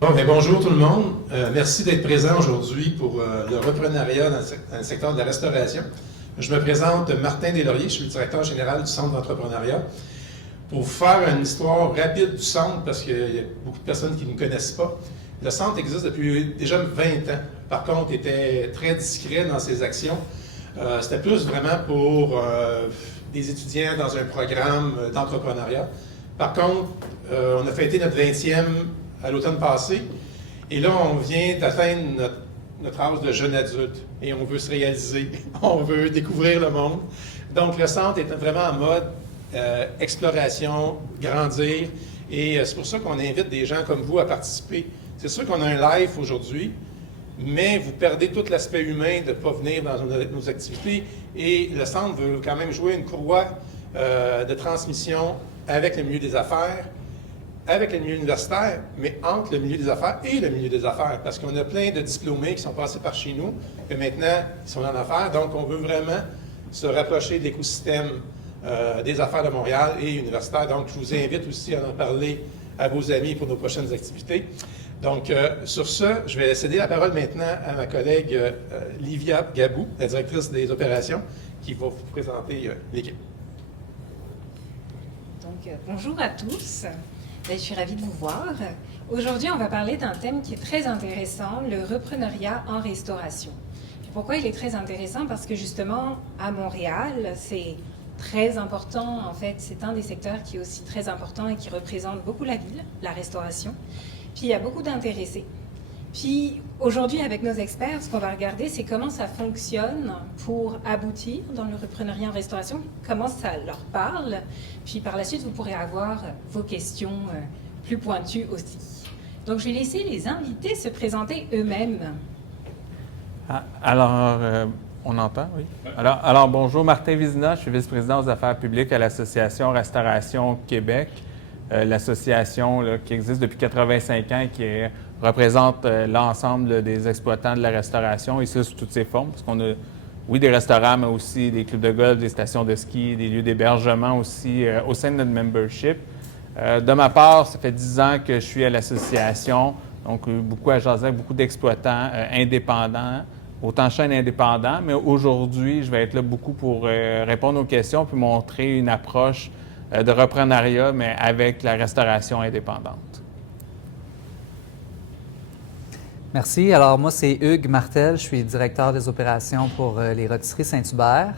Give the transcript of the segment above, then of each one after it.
Bon, bien, bonjour tout le monde. Merci d'être présent aujourd'hui pour le reprenariat dans le secteur de la restauration. Je me présente Martin Deslauriers, je suis le directeur général du Centre d'entrepreneuriat. Pour vous faire une histoire rapide du centre, parce qu'il y a beaucoup de personnes qui ne me connaissent pas, le centre existe depuis déjà 20 ans. Par contre, il était très discret dans ses actions. C'était plus vraiment pour des étudiants dans un programme d'entrepreneuriat. Par contre, on a fêté notre 20e à l'automne passé, et là, on vient d'atteindre notre âge de jeune adulte, et on veut se réaliser, on veut découvrir le monde. Donc, le centre est vraiment en mode exploration, grandir, et c'est pour ça qu'on invite des gens comme vous à participer. C'est sûr qu'on a un live aujourd'hui, mais vous perdez tout l'aspect humain de ne pas venir dans nos activités, et le centre veut quand même jouer une courroie de transmission avec le milieu des affaires, avec le milieu universitaire, mais entre le milieu des affaires et le milieu des affaires, parce qu'on a plein de diplômés qui sont passés par chez nous, et maintenant, ils sont en affaires, donc on veut vraiment se rapprocher de l'écosystème des affaires de Montréal et universitaire. Donc, je vous invite aussi à en parler à vos amis pour nos prochaines activités. Donc, sur ce, je vais céder la parole maintenant à ma collègue Livia Gabou, la directrice des opérations, qui va vous présenter l'équipe. Donc, bonjour à tous. Je suis ravie de vous voir. Aujourd'hui, on va parler d'un thème qui est très intéressant, le reprenariat en restauration. Et pourquoi il est très intéressant? Parce que justement, à Montréal, c'est très important. En fait, c'est un des secteurs qui est aussi très important et qui représente beaucoup la ville, la restauration. Puis, il y a beaucoup d'intéressés. Puis, aujourd'hui, avec nos experts, ce qu'on va regarder, c'est comment ça fonctionne pour aboutir dans le reprenariat en restauration, comment ça leur parle. Puis, par la suite, vous pourrez avoir vos questions plus pointues aussi. Donc, je vais laisser les invités se présenter eux-mêmes. On entend, oui. Alors, bonjour, Martin Vizina, je suis vice-président aux affaires publiques à l'Association Restauration Québec. L'association qui existe depuis 85 ans et qui représente l'ensemble des exploitants de la restauration, ici sous toutes ses formes, parce qu'on a, oui, des restaurants, mais aussi des clubs de golf, des stations de ski, des lieux d'hébergement aussi au sein de notre membership. De ma part, ça fait 10 ans que je suis à l'association, donc beaucoup à jaser, beaucoup d'exploitants indépendants, autant chaînes indépendants, mais aujourd'hui, je vais être là beaucoup pour répondre aux questions puis montrer une approche de reprenariat, mais avec la restauration indépendante. Merci. Alors, moi, c'est Hugues Martel. Je suis directeur des opérations pour les rôtisseries Saint-Hubert.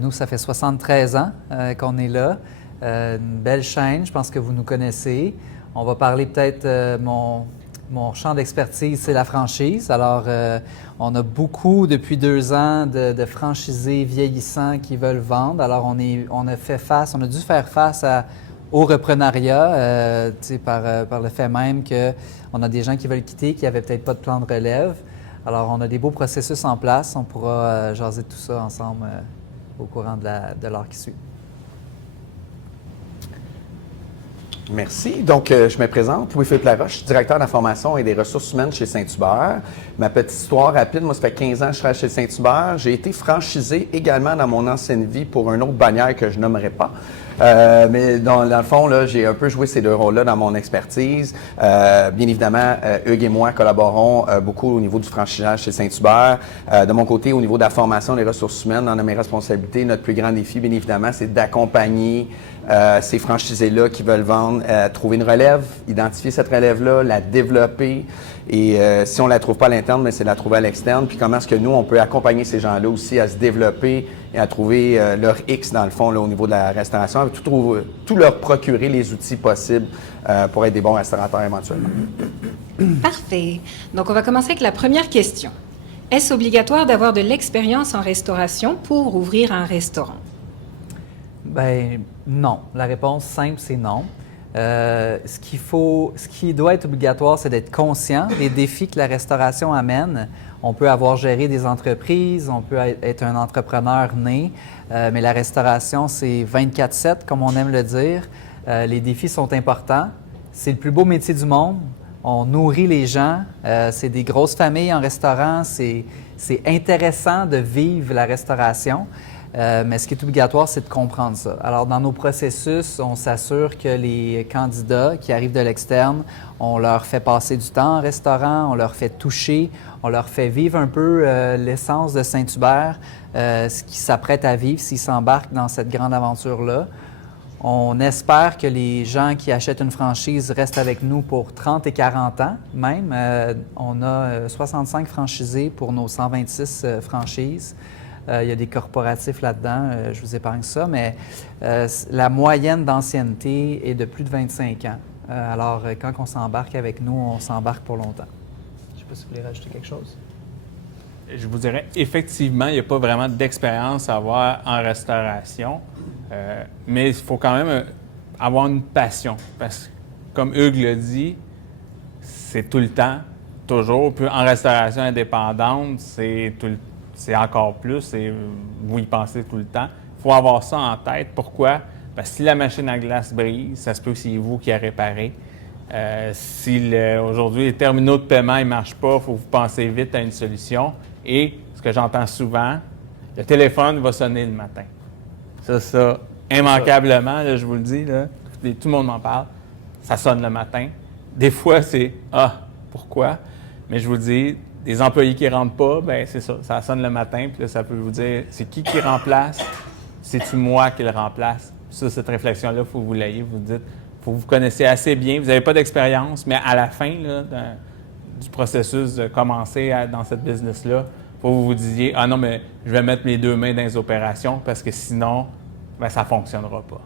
Nous, ça fait 73 ans qu'on est là. Une belle chaîne, je pense que vous nous connaissez. On va parler peut-être mon champ d'expertise, c'est la franchise. Alors, on a beaucoup, depuis 2 ans, de franchisés vieillissants qui veulent vendre. Alors, on a dû faire face au reprenariat, par le fait même qu'on a des gens qui veulent quitter, qui n'avaient peut-être pas de plan de relève. Alors, on a des beaux processus en place. On pourra jaser tout ça ensemble au courant de l'heure qui suit. Merci. Donc, je me présente, Louis-Philippe Laroche, directeur d'information et des ressources humaines chez Saint-Hubert. Ma petite histoire rapide, moi, ça fait 15 ans que je travaille chez Saint-Hubert. J'ai été franchisé également dans mon ancienne vie pour une autre bannière que je nommerai pas. Mais dans le fond, là, j'ai un peu joué ces 2 rôles-là dans mon expertise. Bien évidemment, Hugues et moi collaborons beaucoup au niveau du franchisage chez Saint-Hubert. De mon côté, au niveau de la formation des ressources humaines, dans mes responsabilités, notre plus grand défi, bien évidemment, c'est d'accompagner ces franchisés-là qui veulent vendre, trouver une relève, identifier cette relève-là, la développer. Et si on ne la trouve pas à l'interne, mais c'est de la trouver à l'externe. Puis comment est-ce que nous, on peut accompagner ces gens-là aussi à se développer et à trouver leur X, dans le fond, là, au niveau de la restauration, tout leur procurer les outils possibles pour être des bons restaurateurs éventuellement. Parfait. Donc, on va commencer avec la première question. Est-ce obligatoire d'avoir de l'expérience en restauration pour ouvrir un restaurant? Bien, non. La réponse simple, c'est non. Ce qui doit être obligatoire, c'est d'être conscient des défis que la restauration amène. On peut avoir géré des entreprises, on peut être un entrepreneur né, mais la restauration, c'est 24/7, comme on aime le dire. Les défis sont importants. C'est le plus beau métier du monde. On nourrit les gens. C'est des grosses familles en restaurant. C'est intéressant de vivre la restauration. Mais ce qui est obligatoire, c'est de comprendre ça. Alors, dans nos processus, on s'assure que les candidats qui arrivent de l'externe, on leur fait passer du temps en restaurant, on leur fait toucher, on leur fait vivre un peu l'essence de Saint-Hubert, ce qu'ils s'apprêtent à vivre s'ils s'embarquent dans cette grande aventure-là. On espère que les gens qui achètent une franchise restent avec nous pour 30 et 40 ans même. On a 65 franchisés pour nos 126 franchises. Il y a des corporatifs là-dedans, je vous épargne ça, mais la moyenne d'ancienneté est de plus de 25 ans. Alors, quand on s'embarque avec nous, on s'embarque pour longtemps. Je ne sais pas si vous voulez rajouter quelque chose. Je vous dirais, effectivement, il n'y a pas vraiment d'expérience à avoir en restauration, mais il faut quand même avoir une passion. Parce que, comme Hugues l'a dit, c'est tout le temps, toujours. Puis en restauration indépendante, c'est encore plus, et vous y pensez tout le temps. Il faut avoir ça en tête. Pourquoi? Parce que si la machine à glace brise, ça se peut que c'est vous qui a réparé. Si aujourd'hui les terminaux de paiement ne marchent pas, il faut que vous pensez vite à une solution. Et ce que j'entends souvent, le téléphone va sonner le matin. Ça, immanquablement, là, je vous le dis, là, tout le monde m'en parle, ça sonne le matin. Des fois, c'est « Ah, pourquoi? » Mais je vous dis, des employés qui ne rentrent pas, bien c'est ça sonne le matin, puis là, ça peut vous dire « C'est qui remplace? C'est-tu moi qui le remplace? » Ça, cette réflexion-là, il faut que vous l'ayez, vous dites, il faut que vous connaissiez assez bien, vous n'avez pas d'expérience, mais à la fin là, du processus de commencer dans cette business-là, il faut que vous vous disiez « Ah non, mais je vais mettre mes 2 mains dans les opérations parce que sinon, bien, ça ne fonctionnera pas. »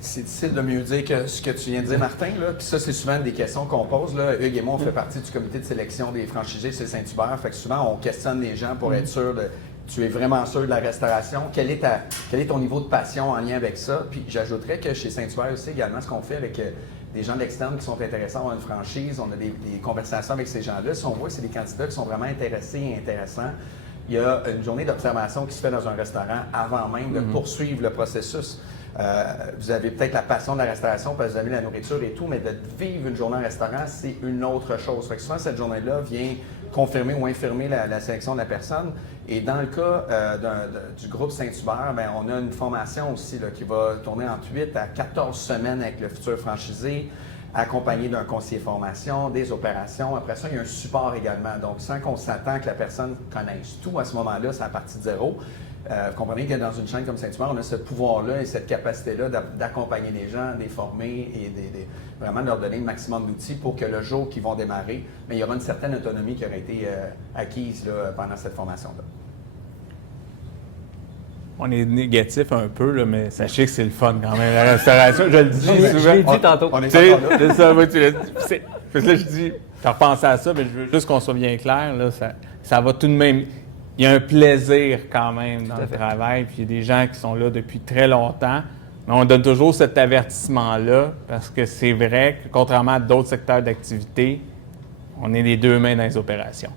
C'est difficile de mieux dire que ce que tu viens de dire, Martin. Là. Puis ça, c'est souvent des questions qu'on pose. Là. Hugues et moi, on fait partie du comité de sélection des franchisés chez Saint-Hubert. Fait que souvent, on questionne les gens pour être sûr de... Tu es vraiment sûr de la restauration. Quel est ton niveau de passion en lien avec ça? Puis j'ajouterais que chez Saint-Hubert aussi, également, ce qu'on fait avec des gens de l'externe qui sont intéressés à avoir une franchise, on a des conversations avec ces gens-là. Si on voit que c'est des candidats qui sont vraiment intéressés et intéressants, il y a une journée d'observation qui se fait dans un restaurant avant même de poursuivre le processus. Vous avez peut-être la passion de la restauration parce que vous aimez la nourriture et tout, mais de vivre une journée en restaurant, c'est une autre chose. Fait que souvent, cette journée-là vient confirmer ou infirmer la sélection de la personne. Et dans le cas du groupe Saint-Hubert, bien, on a une formation aussi là, qui va tourner entre 8 à 14 semaines avec le futur franchisé, accompagné d'un conseiller formation, des opérations. Après ça, il y a un support également. Donc, sans qu'on s'attend que la personne connaisse tout à ce moment-là, c'est à partir de zéro. Vous comprenez que dans une chaîne comme Saint-Hubert, on a ce pouvoir-là et cette capacité-là d'accompagner les gens, de les former et vraiment de leur donner le maximum d'outils pour que le jour qu'ils vont démarrer, mais il y aura une certaine autonomie qui aura été acquise là, pendant cette formation-là. On est négatif un peu, là, mais sachez que c'est le fun quand même, la restauration. Je le dis souvent. Je l'ai dit tantôt. On est encore là. C'est ça, moi, tu l'as dit. Parce que là, je dis, je repensais à ça, mais je veux juste qu'on soit bien clair. Là, ça va tout de même. Il y a un plaisir quand même dans le travail, puis il y a des gens qui sont là depuis très longtemps. Mais on donne toujours cet avertissement-là, parce que c'est vrai que contrairement à d'autres secteurs d'activité, on est les 2 mains dans les opérations.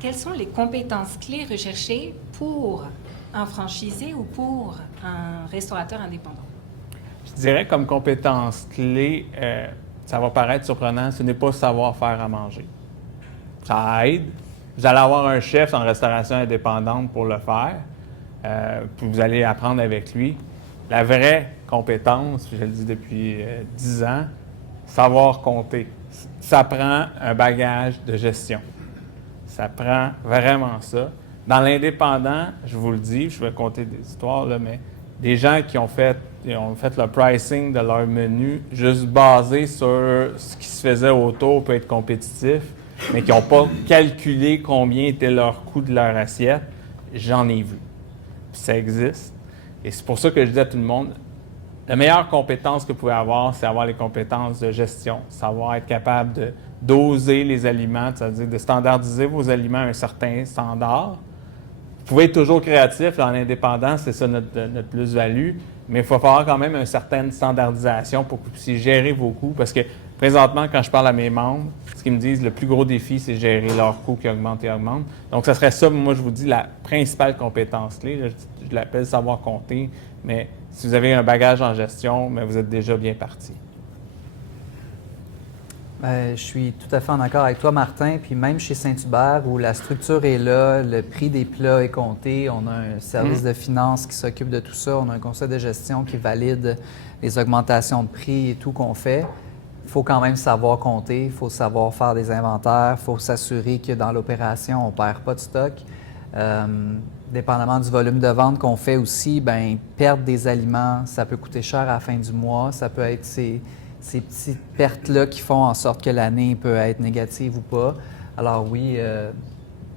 Quelles sont les compétences clés recherchées pour un franchisé ou pour un restaurateur indépendant? Je dirais comme compétence clé, ça va paraître surprenant, ce n'est pas savoir faire à manger. Ça aide. Vous allez avoir un chef en restauration indépendante pour le faire, puis vous allez apprendre avec lui. La vraie compétence, je le dis depuis 10 ans, savoir compter. Ça prend un bagage de gestion. Ça prend vraiment ça. Dans l'indépendant, je vous le dis, je vais compter des histoires, là, mais des gens qui ont fait le pricing de leur menu juste basé sur ce qui se faisait autour peut être compétitif, mais qui n'ont pas calculé combien était leur coût de leur assiette, j'en ai vu. Puis ça existe. Et c'est pour ça que je dis à tout le monde, la meilleure compétence que vous pouvez avoir, c'est avoir les compétences de gestion, savoir être capable de doser les aliments, c'est-à-dire de standardiser vos aliments à un certain standard. Vous pouvez être toujours créatif, en indépendant, c'est ça notre plus-value, mais il faut avoir quand même une certaine standardisation pour que vous puissiez gérer vos coûts, parce que présentement, quand je parle à mes membres, ce qu'ils me disent, le plus gros défi, c'est gérer leurs coûts qui augmentent et augmentent. Donc, ça serait ça, moi, je vous dis, la principale compétence clé. Là, je l'appelle savoir compter, mais si vous avez un bagage en gestion, mais vous êtes déjà bien parti. Je suis tout à fait en accord avec toi, Martin. Puis même chez Saint-Hubert, où la structure est là, le prix des plats est compté, on a un service de finances qui s'occupe de tout ça, on a un conseil de gestion qui valide les augmentations de prix et tout qu'on fait. Il faut quand même savoir compter, il faut savoir faire des inventaires, il faut s'assurer que dans l'opération, on ne perd pas de stock. Dépendamment du volume de vente qu'on fait aussi, bien, perdre des aliments, ça peut coûter cher à la fin du mois. Ça peut être ces petites pertes-là qui font en sorte que l'année peut être négative ou pas. Alors oui,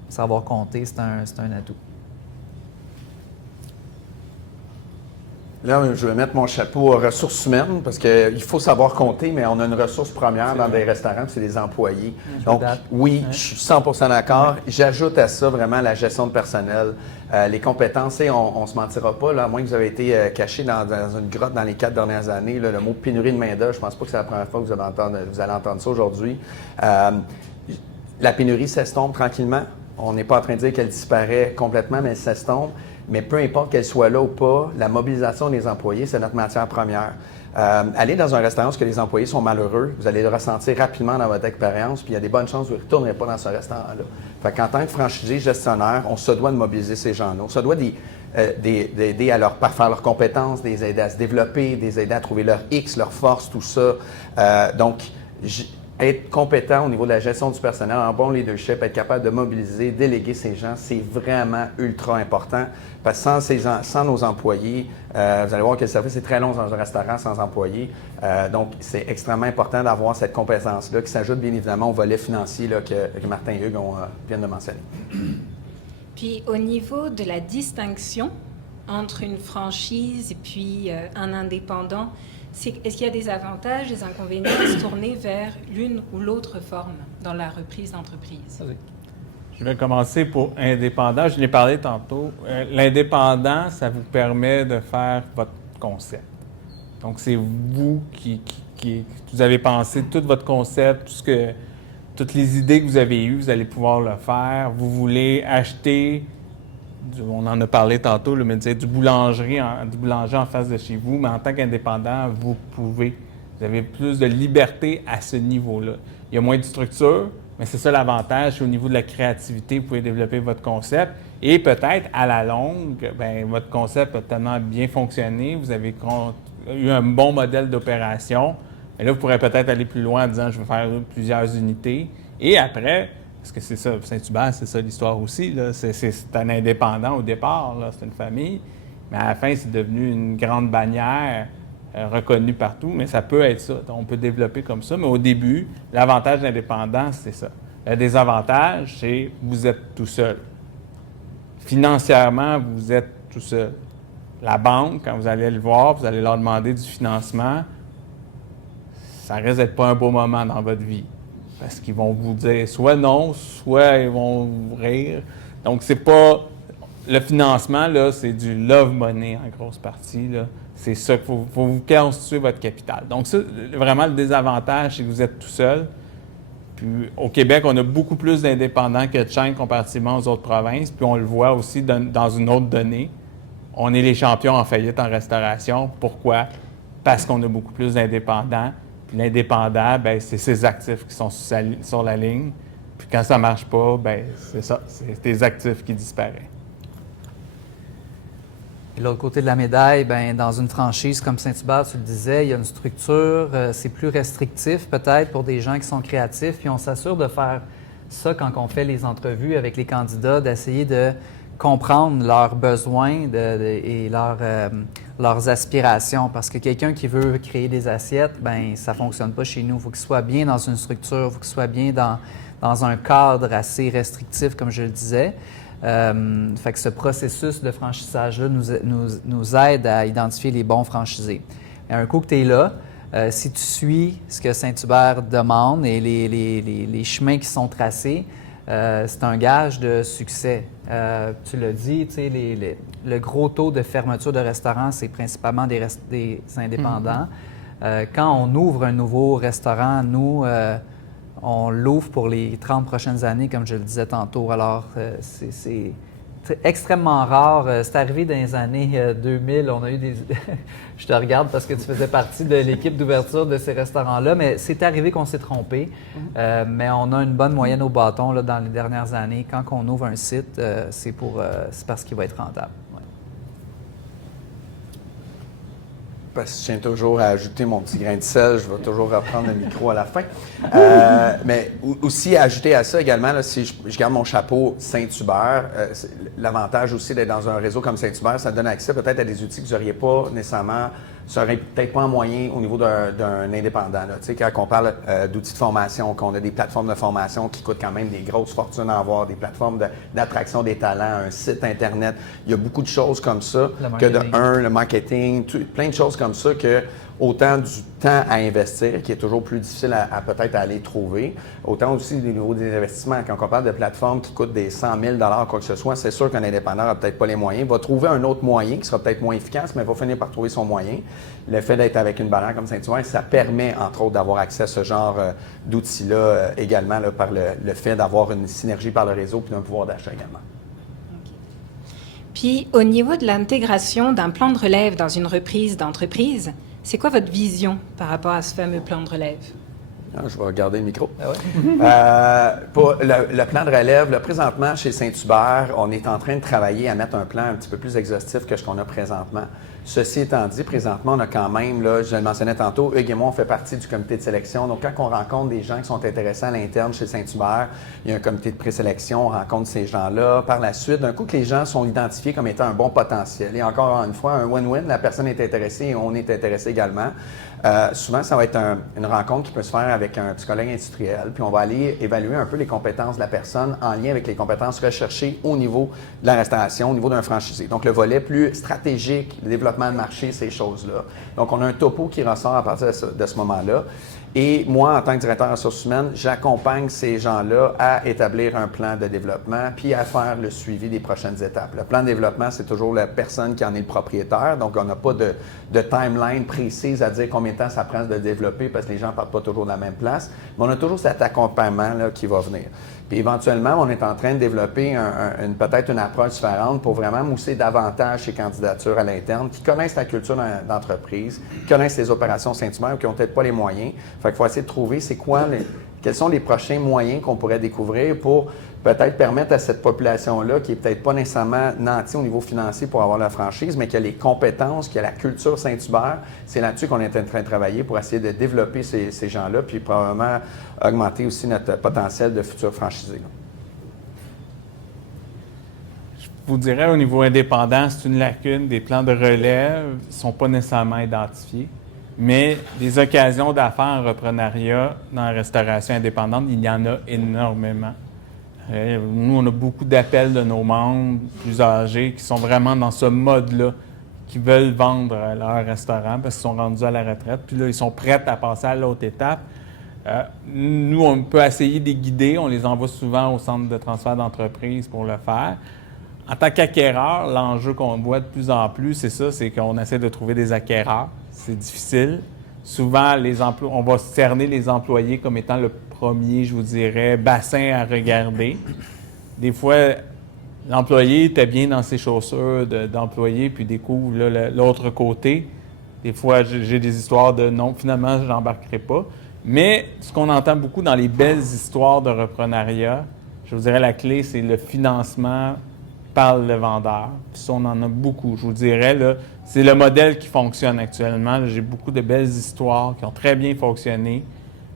savoir compter, c'est un atout. Là, je vais mettre mon chapeau aux ressources humaines parce qu'il faut savoir compter, mais on a une ressource première dans des restaurants, c'est les employés. Donc, oui, je suis 100% d'accord. J'ajoute à ça vraiment la gestion de personnel, les compétences. Et on ne se mentira pas, là, à moins que vous avez été caché dans une grotte dans les 4 dernières années, là, le mot pénurie de main-d'œuvre, je ne pense pas que c'est la première fois que vous allez entendre ça aujourd'hui. La pénurie s'estompe tranquillement. On n'est pas en train de dire qu'elle disparaît complètement, mais elle s'estompe. Mais peu importe qu'elle soit là ou pas, la mobilisation des employés, c'est notre matière première. Allez dans un restaurant où les employés sont malheureux, vous allez le ressentir rapidement dans votre expérience, puis il y a des bonnes chances que vous ne retournerez pas dans ce restaurant-là. Fait qu'en tant que franchisé, gestionnaire, on se doit de mobiliser ces gens-là. On se doit d'aider à faire leurs compétences, des aider à se développer, des aider à trouver leur X, leur force, tout ça. Donc, être compétent au niveau de la gestion du personnel, un bon leadership, être capable de mobiliser, déléguer ces gens, c'est vraiment ultra important. Parce que sans nos employés, vous allez voir que le service est très long dans un restaurant sans employés. Donc, c'est extrêmement important d'avoir cette compétence-là qui s'ajoute bien évidemment au volet financier là, que Martin et Hugues viennent de mentionner. Puis, au niveau de la distinction entre une franchise et puis un indépendant, est-ce qu'il y a des avantages, des inconvénients à se tourner vers l'une ou l'autre forme dans la reprise d'entreprise? Je vais commencer pour indépendant. Je l'ai parlé tantôt. L'indépendant, ça vous permet de faire votre concept. Donc, c'est vous qui vous avez pensé tout votre concept, toutes les idées que vous avez eues, vous allez pouvoir le faire. Vous voulez acheter, on en a parlé tantôt, mais du boulanger en face de chez vous, mais en tant qu'indépendant, vous pouvez. Vous avez plus de liberté à ce niveau-là. Il y a moins de structure, mais c'est ça l'avantage. Au niveau de la créativité, vous pouvez développer votre concept et peut-être à la longue, bien, votre concept a tellement bien fonctionné, vous avez eu un bon modèle d'opération. Et là, vous pourrez peut-être aller plus loin en disant je vais faire plusieurs unités. Et après, parce que c'est ça, Saint-Hubert, c'est ça l'histoire aussi. Là. C'est un indépendant au départ, là, c'est une famille. Mais à la fin, c'est devenu une grande bannière reconnue partout. Mais ça peut être ça. On peut développer comme ça. Mais au début, l'avantage de l'indépendance, c'est ça. Le désavantage, c'est que vous êtes tout seul. Financièrement, vous êtes tout seul. La banque, quand vous allez le voir, vous allez leur demander du financement, ça risque d'être pas un beau moment dans votre vie. Parce qu'ils vont vous dire soit non, soit ils vont vous rire. Donc, c'est pas... Le financement, là, c'est du love money en grosse partie, là. C'est ça qu'il faut vous constituer votre capital. Donc, ça, vraiment, le désavantage, c'est que vous êtes tout seul. Puis, au Québec, on a beaucoup plus d'indépendants que de chaînes comparativement aux autres provinces. Puis, on le voit aussi dans une autre donnée. On est les champions en faillite en restauration. Pourquoi? Parce qu'on a beaucoup plus d'indépendants. L'indépendant, bien, c'est ses actifs qui sont sur la ligne. Puis quand ça ne marche pas, bien, c'est ça, c'est tes actifs qui disparaissent. Et l'autre côté de la médaille, bien, dans une franchise comme Saint-Hubert, tu le disais, il y a une structure, c'est plus restrictif peut-être pour des gens qui sont créatifs. Puis on s'assure de faire ça quand on fait les entrevues avec les candidats, d'essayer de comprendre leurs besoins et leurs aspirations. Parce que quelqu'un qui veut créer des assiettes, bien, ça ne fonctionne pas chez nous. Il faut qu'il soit bien dans une structure, il faut qu'il soit bien dans un cadre assez restrictif, comme je le disais. Fait que ce processus de franchissage-là nous aide à identifier les bons franchisés. Et un coup que tu es là, si tu suis ce que Saint-Hubert demande et les chemins qui sont tracés, c'est un gage de succès. Tu l'as dit, tu sais, le gros taux de fermeture de restaurants, c'est principalement des indépendants. Quand on ouvre un nouveau restaurant, nous, on l'ouvre pour les 30 prochaines années, comme je le disais tantôt. Alors, extrêmement rare. C'est arrivé dans les années 2000. On a eu des... Je te regarde parce que tu faisais partie de l'équipe d'ouverture de ces restaurants-là, mais c'est arrivé qu'on s'est trompé. Mais on a une bonne moyenne au bâton là, dans les dernières années. Quand on ouvre un site, c'est parce qu'il va être rentable. Ouais. Parce que je tiens toujours à ajouter mon petit grain de sel, je vais toujours reprendre le micro à la fin. Mais aussi, ajouter à ça également, là, si je garde mon chapeau Saint-Hubert, l'avantage aussi d'être dans un réseau comme Saint-Hubert, ça donne accès peut-être à des outils que vous n'auriez pas nécessairement, seraient peut-être pas en moyen au niveau d'un indépendant. Là. Tu sais, quand on parle d'outils de formation, qu'on a des plateformes de formation qui coûtent quand même des grosses fortunes à avoir, des plateformes d'attraction des talents, un site Internet, il y a beaucoup de choses comme ça que le marketing, plein de choses comme ça que autant du temps à investir, qui est toujours plus difficile à peut-être aller trouver, autant aussi des niveaux des investissements. Quand on parle de plateformes qui coûtent des 100 000 quoi que ce soit, c'est sûr qu'un indépendant n'a peut-être pas les moyens, va trouver un autre moyen qui sera peut-être moins efficace, mais va finir par trouver son moyen. Le fait d'être avec une bannière comme Saint-Hubert, ça permet, entre autres, d'avoir accès à ce genre d'outils-là également, là, par le fait d'avoir une synergie par le réseau puis d'un pouvoir d'achat également. Puis, au niveau de l'intégration d'un plan de relève dans une reprise d'entreprise, c'est quoi votre vision par rapport à ce fameux plan de relève? Je vais garder le micro. Ah ouais? Pour le plan de relève, là, présentement, chez Saint-Hubert, on est en train de travailler à mettre un plan un petit peu plus exhaustif que ce qu'on a présentement. Ceci étant dit, présentement, on a quand même, là, je le mentionnais tantôt, Hugues et moi, on fait partie du comité de sélection. Donc, quand on rencontre des gens qui sont intéressés à l'interne chez Saint-Hubert, il y a un comité de présélection, on rencontre ces gens-là. Par la suite, d'un coup que les gens sont identifiés comme étant un bon potentiel. Et encore une fois, un win-win, la personne est intéressée et on est intéressé également. Souvent, ça va être une rencontre qui peut se faire avec un psychologue industriel, puis on va aller évaluer un peu les compétences de la personne en lien avec les compétences recherchées au niveau de la restauration, au niveau d'un franchisé. Donc, le volet plus stratégique, le développement de marché, ces choses-là. Donc, on a un topo qui ressort à partir de ce moment-là. Et moi, en tant que directeur des ressources humaines, j'accompagne ces gens-là à établir un plan de développement puis à faire le suivi des prochaines étapes. Le plan de développement, c'est toujours la personne qui en est le propriétaire. Donc, on n'a pas de timeline précise à dire combien de temps ça prend de développer parce que les gens ne partent pas toujours de la même place. Mais on a toujours cet accompagnement là, qui va venir. Puis éventuellement, on est en train de développer peut-être une approche différente pour vraiment mousser davantage ces candidatures à l'interne qui connaissent la culture d'entreprise, qui connaissent les opérations Saint-Hubert, qui n'ont peut-être pas les moyens. Fait qu'il faut essayer de trouver quels sont les prochains moyens qu'on pourrait découvrir pour peut-être permettre à cette population-là, qui n'est peut-être pas nécessairement nantie au niveau financier pour avoir la franchise, mais qui a les compétences, qui a la culture Saint-Hubert, c'est là-dessus qu'on est en train de travailler pour essayer de développer ces gens-là, puis probablement augmenter aussi notre potentiel de futurs franchisés. Je vous dirais, au niveau indépendant, c'est une lacune. Des plans de relève ne sont pas nécessairement identifiés. Mais des occasions d'affaires en reprenariat dans la restauration indépendante, il y en a énormément. Nous, on a beaucoup d'appels de nos membres plus âgés qui sont vraiment dans ce mode-là, qui veulent vendre leur restaurant parce qu'ils sont rendus à la retraite. Puis là, ils sont prêts à passer à l'autre étape. Nous, on peut essayer de les guider. On les envoie souvent au centre de transfert d'entreprise pour le faire. En tant qu'acquéreur, l'enjeu qu'on voit de plus en plus, c'est ça, c'est qu'on essaie de trouver des acquéreurs. C'est difficile. Souvent, on va cerner les employés comme étant le premier, je vous dirais, bassin à regarder. Des fois, l'employé était bien dans ses chaussures d'employé, puis découvre l'autre côté. Des fois, j'ai des histoires de non, finalement, je n'embarquerai pas. Mais ce qu'on entend beaucoup dans les belles histoires de reprenariat, je vous dirais, la clé, c'est le financement par le vendeur. Puis ça, on en a beaucoup. Je vous dirais, là, c'est le modèle qui fonctionne actuellement. Là, j'ai beaucoup de belles histoires qui ont très bien fonctionné.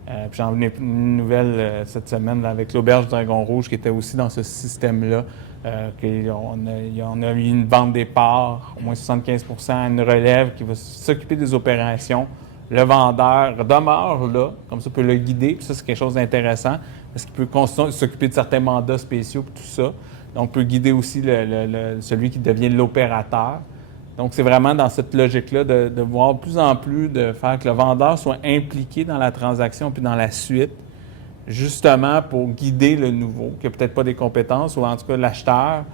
Puis j'en venais une nouvelle cette semaine là, avec l'Auberge Dragon Rouge qui était aussi dans ce système-là. On a eu une vente des parts, au moins 75 % une relève qui va s'occuper des opérations. Le vendeur demeure là, comme ça, peut le guider. Puis ça, c'est quelque chose d'intéressant parce qu'il peut s'occuper de certains mandats spéciaux et tout ça. Donc, peut guider aussi celui qui devient l'opérateur. Donc, c'est vraiment dans cette logique-là de voir de plus en plus de faire que le vendeur soit impliqué dans la transaction puis dans la suite, justement pour guider le nouveau, qui n'a peut-être pas des compétences, ou en tout cas l'acheteur,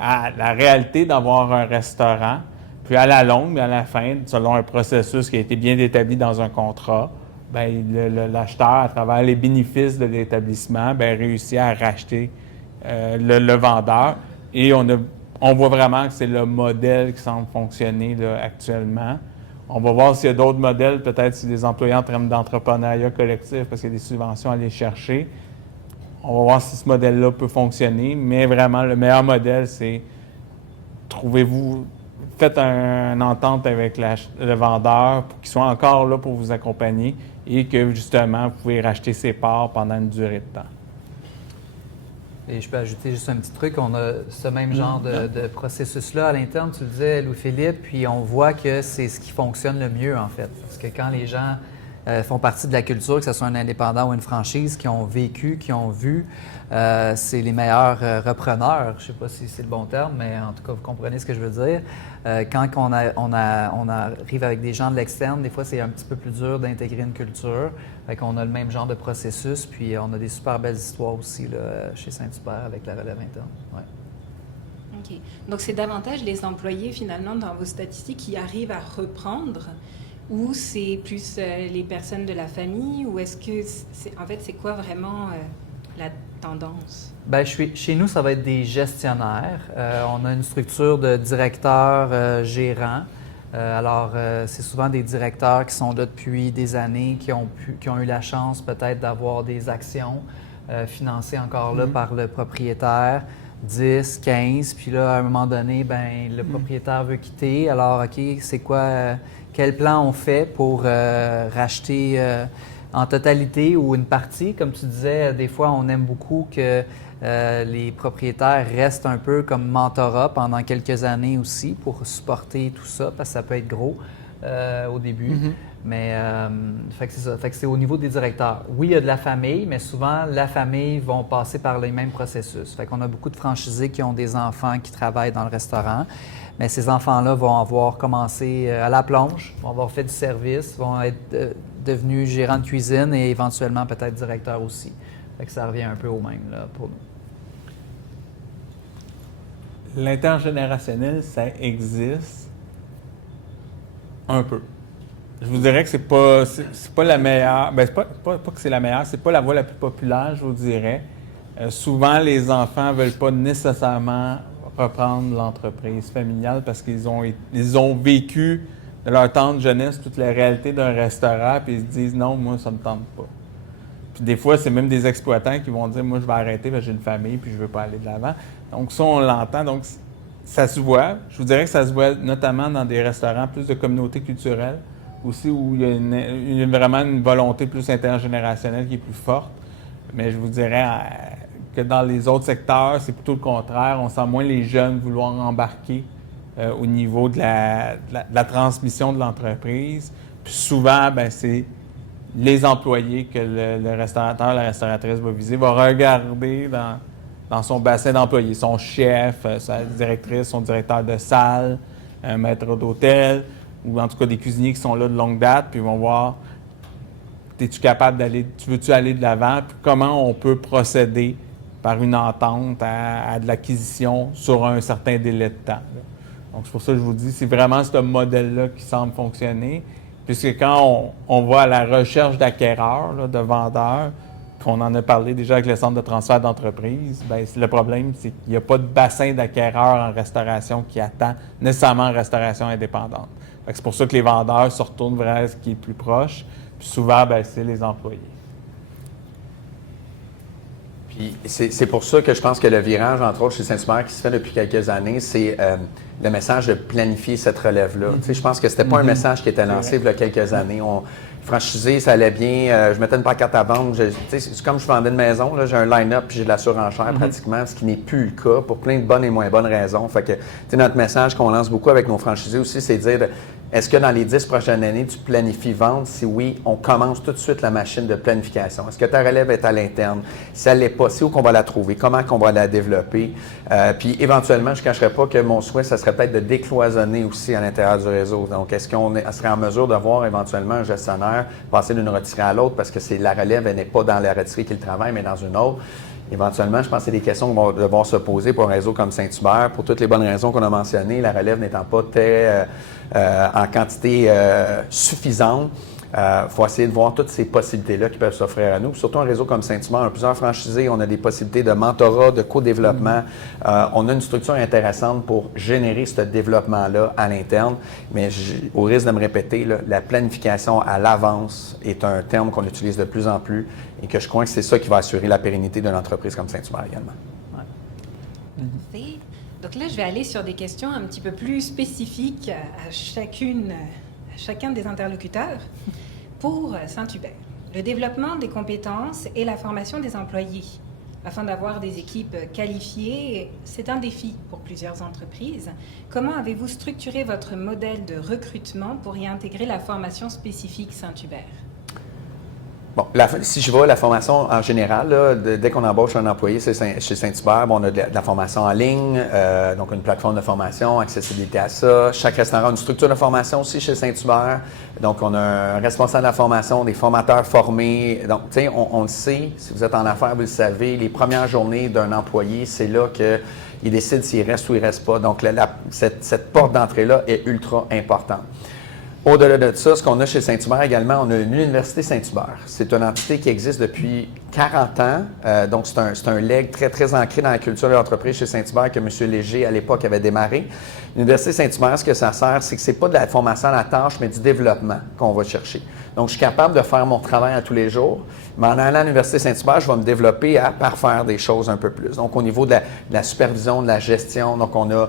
à la réalité d'avoir un restaurant. Puis à la longue, mais à la fin, selon un processus qui a été bien établi dans un contrat, bien, l'acheteur, à travers les bénéfices de l'établissement, bien, réussit à racheter le vendeur Et on voit vraiment que c'est le modèle qui semble fonctionner là, actuellement. On va voir s'il y a d'autres modèles, peut-être si des employés en termes d'entrepreneuriat collectif, parce qu'il y a des subventions à aller chercher. On va voir si ce modèle-là peut fonctionner, mais vraiment, le meilleur modèle, c'est faites une entente avec le vendeur pour qu'il soit encore là pour vous accompagner et que, justement, vous pouvez racheter ses parts pendant une durée de temps. Et je peux ajouter juste un petit truc. On a ce même genre de processus-là à l'interne, tu le disais, Louis-Philippe, puis on voit que c'est ce qui fonctionne le mieux, en fait. Parce que quand les gens font partie de la culture, que ce soit un indépendant ou une franchise, qui ont vécu, qui ont vu, c'est les meilleurs repreneurs. Je ne sais pas si c'est le bon terme, mais en tout cas, vous comprenez ce que je veux dire. Quand on arrive avec des gens de l'externe, des fois, c'est un petit peu plus dur d'intégrer une culture. Fait qu'on a le même genre de processus, puis on a des super belles histoires aussi là, chez Saint-Hubert avec la relève interne. Ouais. OK. Donc, c'est davantage les employés, finalement, dans vos statistiques, qui arrivent à reprendre, ou c'est plus les personnes de la famille, ou est-ce que, c'est quoi vraiment la tendance? Bien, chez nous, ça va être des gestionnaires. On a une structure de directeurs, gérants. Alors, c'est souvent des directeurs qui sont là depuis des années, qui ont eu la chance peut-être d'avoir des actions financées encore là par le propriétaire, 10, 15, puis là, à un moment donné, ben le propriétaire veut quitter. Alors, OK, c'est quoi, quel plan on fait pour racheter en totalité ou une partie? Comme tu disais, des fois, on aime beaucoup que les propriétaires restent un peu comme mentorat pendant quelques années aussi pour supporter tout ça, parce que ça peut être gros au début. Mais fait que c'est ça. Fait que c'est au niveau des directeurs. Oui, il y a de la famille, mais souvent, la famille vont passer par les mêmes processus. Fait qu'on a beaucoup de franchisés qui ont des enfants qui travaillent dans le restaurant. Mais ces enfants-là vont avoir commencé à la plonge, vont avoir fait du service, vont être devenus gérants de cuisine et éventuellement peut-être directeurs aussi. Fait que ça revient un peu au même là, pour nous. L'intergénérationnel, ça existe un peu. Je vous dirais que c'est pas la meilleure. Ben, c'est pas que c'est la meilleure, c'est pas la voie la plus populaire, je vous dirais. Souvent, les enfants veulent pas nécessairement reprendre l'entreprise familiale parce qu'ils ont vécu de leur temps de jeunesse toute la réalité d'un restaurant, puis ils se disent non, moi, ça me tente pas. Puis des fois, c'est même des exploitants qui vont dire moi, je vais arrêter parce que j'ai une famille puis je veux pas aller de l'avant. Donc ça, on l'entend. Donc ça se voit. Je vous dirais que ça se voit notamment dans des restaurants plus de communautés culturelles aussi où il y a vraiment une volonté plus intergénérationnelle qui est plus forte. Mais je vous dirais que dans les autres secteurs, c'est plutôt le contraire. On sent moins les jeunes vouloir embarquer au niveau de la transmission de l'entreprise. Puis souvent, ben c'est les employés que le restaurateur, la restauratrice va viser, va regarder dans son bassin d'employés, son chef, sa directrice, son directeur de salle, un maître d'hôtel, ou en tout cas des cuisiniers qui sont là de longue date, puis ils vont voir, es-tu capable veux-tu aller de l'avant, puis comment on peut procéder par une entente à de l'acquisition sur un certain délai de temps. Là. Donc c'est pour ça que je vous dis, c'est vraiment ce modèle-là qui semble fonctionner. Puisque quand on va à la recherche d'acquéreurs, là, de vendeurs, puis on en a parlé déjà avec le centre de transfert d'entreprise, bien, le problème, c'est qu'il n'y a pas de bassin d'acquéreurs en restauration qui attend nécessairement en restauration indépendante. Fait que c'est pour ça que les vendeurs se retournent vers ce qui est plus proche, puis souvent, bien, c'est les employés. Puis c'est pour ça que je pense que le virage, entre autres, chez Saint-Hubert, qui se fait depuis quelques années, c'est le message de planifier cette relève-là. Tu sais, je pense que c'était pas un message qui était lancé il y a quelques années. Franchisé, ça allait bien. Je mettais une pancarte à vendre. C'est comme je vendais une maison. Là, j'ai un line-up puis j'ai de la surenchère pratiquement, ce qui n'est plus le cas pour plein de bonnes et moins bonnes raisons. Fait que, tu sais, notre message qu'on lance beaucoup avec nos franchisés aussi, c'est de dire est-ce que dans les 10 prochaines années, tu planifies vendre? Si oui, on commence tout de suite la machine de planification. Est-ce que ta relève est à l'interne? Si elle ne l'est pas, c'est où qu'on va la trouver? Comment qu'on va la développer? Puis éventuellement, je ne cacherai pas que mon souhait, ça serait peut-être de décloisonner aussi à l'intérieur du réseau. Donc, est-ce qu'on serait en mesure de voir éventuellement un gestionnaire passer d'une retirée à l'autre parce que la relève, elle n'est pas dans la retirée qu'il travaille, mais dans une autre? Éventuellement, je pense que c'est des questions qu'on va devoir se poser pour un réseau comme Saint-Hubert, pour toutes les bonnes raisons qu'on a mentionnées, la relève n'étant pas très en quantité suffisante. Il faut essayer de voir toutes ces possibilités-là qui peuvent s'offrir à nous. Surtout un réseau comme Saint-Hubert, on a plusieurs franchisés, on a des possibilités de mentorat, de co-développement. On a une structure intéressante pour générer ce développement-là à l'interne. Mais au risque de me répéter, là, la planification à l'avance est un terme qu'on utilise de plus en plus et que je crois que c'est ça qui va assurer la pérennité d'une entreprise comme Saint-Hubert également. Parfait. Donc là, je vais aller sur des questions un petit peu plus spécifiques à chacun des interlocuteurs. Pour Saint-Hubert, le développement des compétences et la formation des employés, afin d'avoir des équipes qualifiées, c'est un défi pour plusieurs entreprises. Comment avez-vous structuré votre modèle de recrutement pour y intégrer la formation spécifique Saint-Hubert? Bon, si je vois la formation en général, là, dès qu'on embauche un employé chez Saint-Hubert, on a de la formation en ligne, donc une plateforme de formation, accessibilité à ça. Chaque restaurant a une structure de formation aussi chez Saint-Hubert. Donc, on a un responsable de la formation, des formateurs formés. Donc, tu sais, on le sait, si vous êtes en affaires, vous le savez, les premières journées d'un employé, c'est là qu'il décide s'il reste ou il ne reste pas. Donc, cette porte d'entrée-là est ultra importante. Au-delà de ça, ce qu'on a chez Saint-Hubert également, on a l'Université Saint-Hubert. C'est une entité qui existe depuis 40 ans. Donc, c'est un legs très, très ancré dans la culture de l'entreprise chez Saint-Hubert que M. Léger, à l'époque, avait démarré. L'Université Saint-Hubert, ce que ça sert, c'est que ce n'est pas de la formation à la tâche, mais du développement qu'on va chercher. Donc, je suis capable de faire mon travail à tous les jours, mais en allant à l'Université Saint-Hubert, je vais me développer à parfaire des choses un peu plus. Donc, au niveau de la supervision, de la gestion, donc on a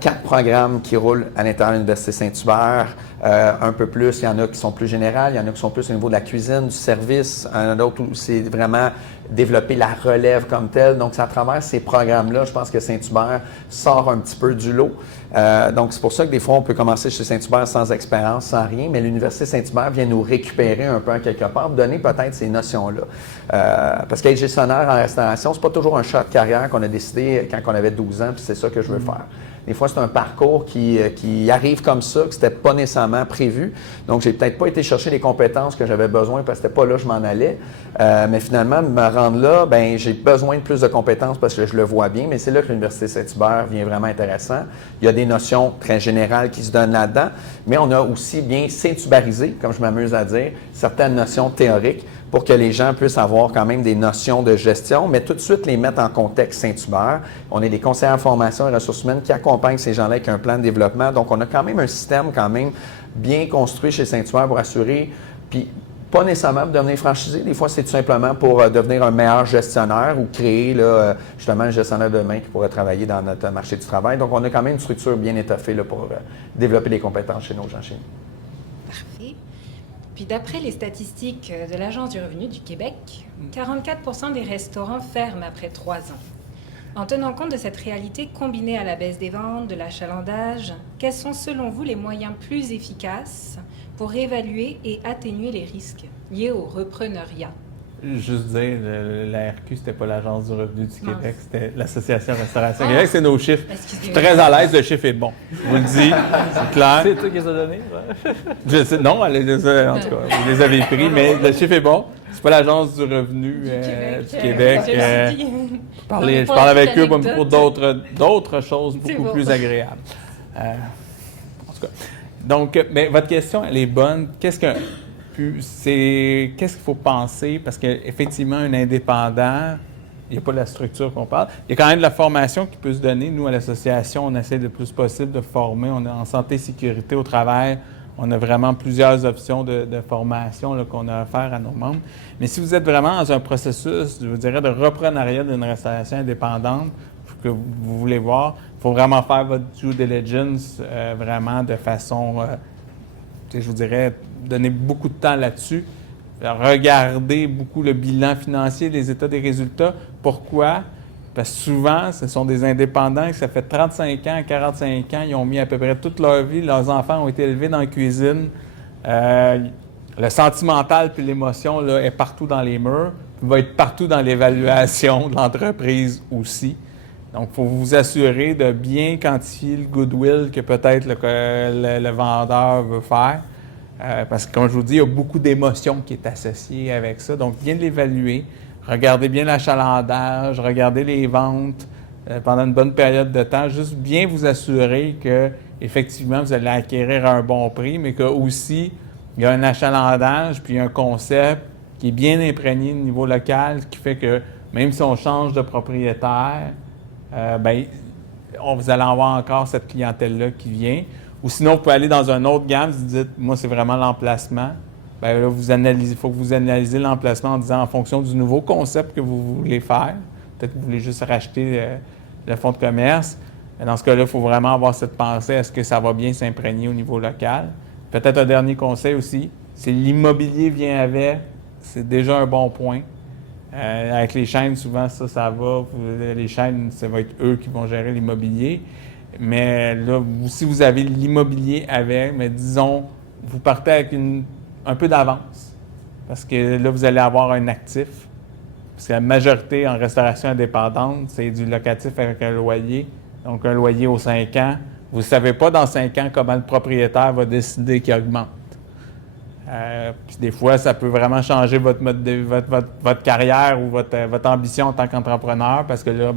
4 programmes qui roulent à l'intérieur de l'Université Saint-Hubert. Un peu plus, il y en a qui sont plus générales, il y en a qui sont plus au niveau de la cuisine, du service, il y en a d'autres où c'est vraiment développer la relève comme telle. Donc, à travers ces programmes-là, je pense que Saint-Hubert sort un petit peu du lot. Donc, c'est pour ça que des fois, on peut commencer chez Saint-Hubert sans expérience, sans rien, mais l'Université Saint-Hubert vient nous récupérer un peu en quelque part, donner peut-être ces notions-là. Parce qu'être gestionnaire en restauration, c'est pas toujours un choix de carrière qu'on a décidé quand on avait 12 ans, puis c'est ça que je veux faire. Des fois, c'est un parcours qui arrive comme ça, que c'était pas nécessairement prévu. Donc, j'ai peut-être pas été chercher les compétences que j'avais besoin parce que c'était pas là que je m'en allais. Mais finalement, me rendre là, ben j'ai besoin de plus de compétences parce que je le vois bien. Mais c'est là que l'Université Saint-Hubert vient vraiment intéressant. Il y a des notions très générales qui se donnent là-dedans, mais on a aussi bien saint-huberisé, comme je m'amuse à dire, certaines notions théoriques pour que les gens puissent avoir quand même des notions de gestion, mais tout de suite les mettre en contexte Saint-Hubert. On est des conseillers en formation et ressources humaines qui accompagnent ces gens-là avec un plan de développement. Donc, on a quand même un système quand même bien construit chez Saint-Hubert pour assurer, puis pas nécessairement pour devenir franchisé. Des fois, c'est tout simplement pour devenir un meilleur gestionnaire ou créer là, justement un gestionnaire de demain qui pourrait travailler dans notre marché du travail. Donc, on a quand même une structure bien étoffée là, pour développer des compétences chez nos gens chez nous. Parfait. Puis d'après les statistiques de l'Agence du revenu du Québec, 44% des restaurants ferment après 3 ans. En tenant compte de cette réalité combinée à la baisse des ventes, de l'achalandage, quels sont selon vous les moyens plus efficaces pour évaluer et atténuer les risques liés au repreneuriat? Juste dire, la RQ, c'était pas l'Agence du revenu du Québec, c'était l'Association Restauration Québec, c'est nos chiffres. Je suis très à l'aise, le chiffre est bon. Je vous le dis, c'est clair. C'est toi qui les as donnés? Ouais. Je sais, non, en tout cas, vous les avez pris, mais le chiffre est bon. C'est pas l'Agence du revenu du Québec. Je parle avec eux pour d'autres choses beaucoup plus agréables. En tout cas. Donc, mais votre question, elle est bonne. Qu'est-ce qu'il faut penser? Parce qu'effectivement, un indépendant, il n'y a pas la structure qu'on parle. Il y a quand même de la formation qui peut se donner. Nous, à l'association, on essaie le plus possible de former. On est en santé et sécurité au travail. On a vraiment plusieurs options de formation là, qu'on a à faire à nos membres. Mais si vous êtes vraiment dans un processus, je vous dirais, de repreneuriat d'une restauration indépendante, que vous voulez voir, il faut vraiment faire votre due diligence vraiment de façon, je vous dirais, donner beaucoup de temps là-dessus. Regardez beaucoup le bilan financier, les états des résultats. Pourquoi? Parce que souvent, ce sont des indépendants que ça fait 35 ans, 45 ans, ils ont mis à peu près toute leur vie, leurs enfants ont été élevés dans la cuisine. Le sentimental puis l'émotion là, est partout dans les murs, va être partout dans l'évaluation de l'entreprise aussi. Donc, il faut vous assurer de bien quantifier le goodwill que peut-être le vendeur veut faire. Parce que, comme je vous dis, il y a beaucoup d'émotions qui est associées avec ça. Donc, bien l'évaluer. Regardez bien l'achalandage, regardez les ventes pendant une bonne période de temps. Juste bien vous assurer que effectivement vous allez acquérir à un bon prix, mais que aussi il y a un achalandage, puis un concept qui est bien imprégné au niveau local, ce qui fait que même si on change de propriétaire, vous allez avoir encore cette clientèle-là qui vient. Ou sinon, vous pouvez aller dans un autre gamme, vous dites, moi, c'est vraiment l'emplacement. Bien là, il faut que vous analysez l'emplacement en disant, en fonction du nouveau concept que vous voulez faire, peut-être que vous voulez juste racheter le fonds de commerce. Dans ce cas-là, il faut vraiment avoir cette pensée, est-ce que ça va bien s'imprégner au niveau local? Peut-être un dernier conseil aussi, c'est l'immobilier vient avec, c'est déjà un bon point. Avec les chaînes, souvent, ça va. Les chaînes, ça va être eux qui vont gérer l'immobilier. Mais là, si vous avez l'immobilier avec, mais disons, vous partez avec un peu d'avance. Parce que là, vous allez avoir un actif. Parce que la majorité en restauration indépendante, c'est du locatif avec un loyer. Donc, un loyer aux 5 ans. Vous ne savez pas dans 5 ans comment le propriétaire va décider qu'il augmente. Puis des fois, ça peut vraiment changer votre carrière ou votre ambition en tant qu'entrepreneur parce que là,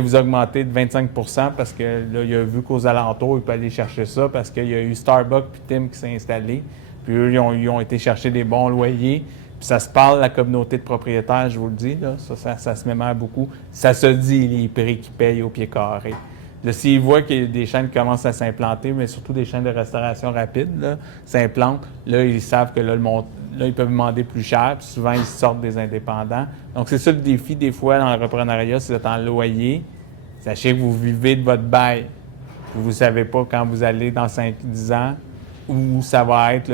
vous augmentez de 25 parce que là, il a vu qu'aux alentours, il peut aller chercher ça parce qu'il y a eu Starbucks puis Tim qui s'est installé. Puis eux, ils ont été chercher des bons loyers. Puis ça se parle, la communauté de propriétaires, je vous le dis, là, ça se mémère beaucoup. Ça se dit les prix qu'ils payent au pied carré. Là, s'ils voient qu'il y a des chaînes qui commencent à s'implanter, mais surtout des chaînes de restauration rapide, s'implantent, là, ils savent que là, ils peuvent demander plus cher, puis souvent, ils sortent des indépendants. Donc, c'est ça le défi, des fois, dans l'entrepreneuriat, c'est d'être en loyer. Sachez que vous vivez de votre bail. Vous ne savez pas quand vous allez dans 5-10 ans où ça va être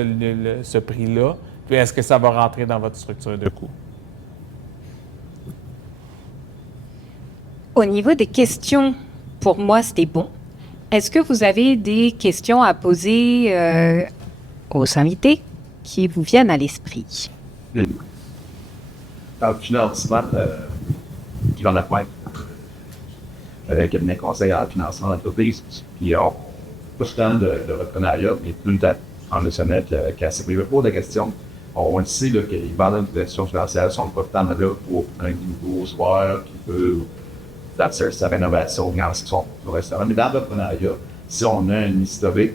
ce prix-là, puis est-ce que ça va rentrer dans votre structure de coût. Au niveau des questions, pour moi, c'était bon. Est-ce que vous avez des questions à poser aux invités qui vous viennent à l'esprit? Dans le financement, qui va la pointe, cabinet conseil en financement d'entreprise, puis on pas tant de reprenariat, mais plus de en national qu'à se poser la question. On le sait là, que les banques d'institutions financières sont pas tant là pour un nouveau joueur qui peut dans sa rénovation, dans son restaurant. Mais dans l'entrepreneuriat, si on a un historique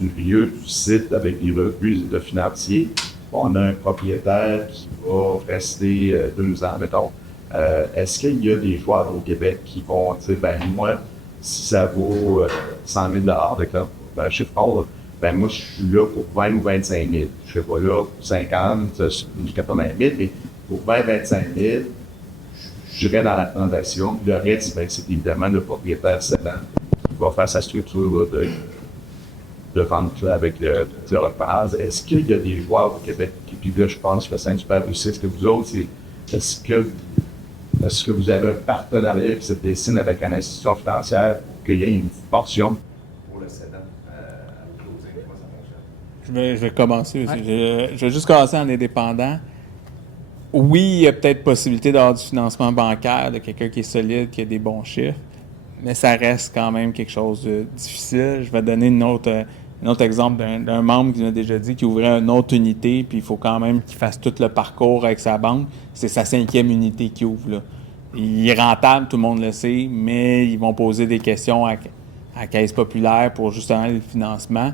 du lieu, du site avec des revenus de financiers, on a un propriétaire qui va rester 2 ans, mettons. Est-ce qu'il y a des joueurs au Québec qui vont dire, moi, si ça vaut 100 000 de chiffre fort, moi, je suis là pour 20 ou 25 000. Je ne suis pas là pour 50, 80 000, mais pour 20 25 000, je dirais dans la transaction. Le reste, c'est évidemment le propriétaire cédant qui va faire sa structure de vente avec le repreneur. Est-ce qu'il y a des joueurs au Québec? Et puis là, je pense que Saint-Hubert aussi, est-ce que vous autres, est-ce que vous avez un partenariat qui se dessine avec une institution financière pour qu'il y ait une portion pour le cédant à closer? Comment ça fonctionne? Je vais commencer aussi. Je vais juste commencer en indépendant. Oui, il y a peut-être possibilité d'avoir du financement bancaire de quelqu'un qui est solide, qui a des bons chiffres, mais ça reste quand même quelque chose de difficile. Je vais donner un autre exemple d'un membre qui m'a déjà dit qu'il ouvrait une autre unité, puis il faut quand même qu'il fasse tout le parcours avec sa banque. C'est sa 5e unité qu'il ouvre, là. Il est rentable, tout le monde le sait, mais ils vont poser des questions à Caisse populaire pour justement le financement.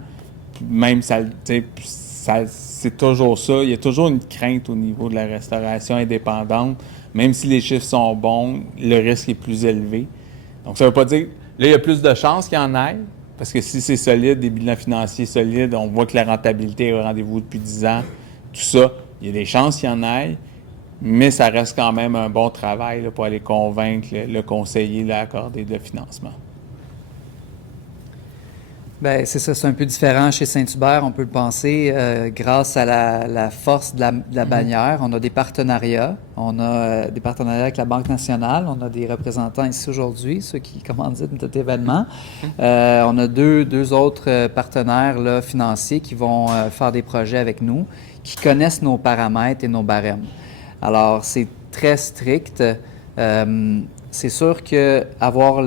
Puis même c'est toujours ça. Il y a toujours une crainte au niveau de la restauration indépendante. Même si les chiffres sont bons, le risque est plus élevé. Donc, ça ne veut pas dire... Là, il y a plus de chances qu'il y en ait, parce que si c'est solide, des bilans financiers solides, on voit que la rentabilité est au rendez-vous depuis 10 ans, tout ça, il y a des chances qu'il y en ait, mais ça reste quand même un bon travail là, pour aller convaincre le conseiller à accorder le financement. Bien, c'est ça, c'est un peu différent chez Saint-Hubert, on peut le penser, grâce à la force de la bannière. On a des partenariats. On a des partenariats avec la Banque nationale. On a des représentants ici aujourd'hui, ceux qui commanditent notre événement. On a deux autres partenaires là, financiers qui vont faire des projets avec nous, qui connaissent nos paramètres et nos barèmes. Alors, c'est très strict. C'est sûr qu'avoir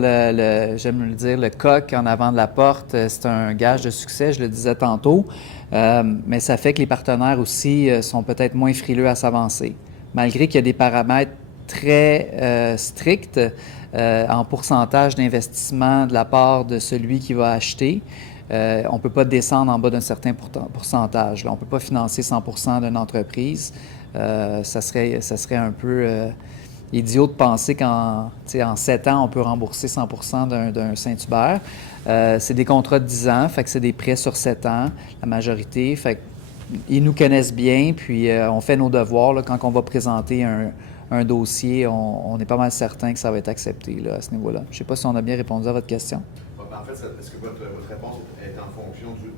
j'aime le dire, le coq en avant de la porte, c'est un gage de succès, je le disais tantôt, mais ça fait que les partenaires aussi sont peut-être moins frileux à s'avancer. Malgré qu'il y a des paramètres très stricts en pourcentage d'investissement de la part de celui qui va acheter, on ne peut pas descendre en bas d'un certain pourcentage. Là. On ne peut pas financer 100% d'une entreprise. Ça serait un peu idiot de penser qu'en 7 ans, on peut rembourser 100% d'un Saint-Hubert. C'est des contrats de 10 ans, fait que c'est des prêts sur 7 ans, la majorité. Fait ils nous connaissent bien, puis on fait nos devoirs. Là, quand on va présenter un dossier, on est pas mal certain que ça va être accepté là, à ce niveau-là. Je ne sais pas si on a bien répondu à votre question. En fait, est-ce que votre réponse est en fonction du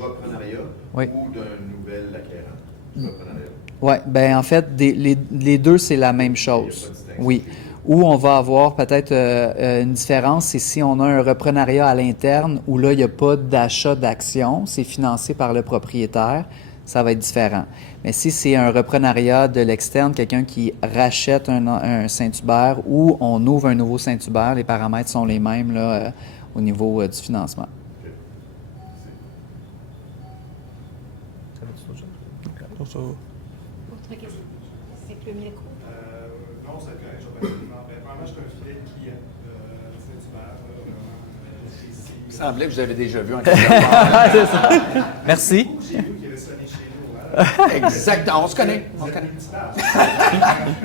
reprenariat ou d'un nouvel acquérant? Oui, bien en fait, les deux, c'est la même chose. Oui. Où on va avoir peut-être une différence, c'est si on a un reprenariat à l'interne où là, il n'y a pas d'achat d'actions, c'est financé par le propriétaire, ça va être différent. Mais si c'est un reprenariat de l'externe, quelqu'un qui rachète un Saint-Hubert ou on ouvre un nouveau Saint-Hubert, les paramètres sont les mêmes là, au niveau du financement. Autre question. C'est le micro. Non, c'est correct. Probablement, je suis un fidèle client de Saint-Hubert. Il semblait que vous avez déjà vu un C'est ça. Merci. J'ai vu qu'il y avait sonné chez nous. Exactement, on se connaît. Vous êtes municipal.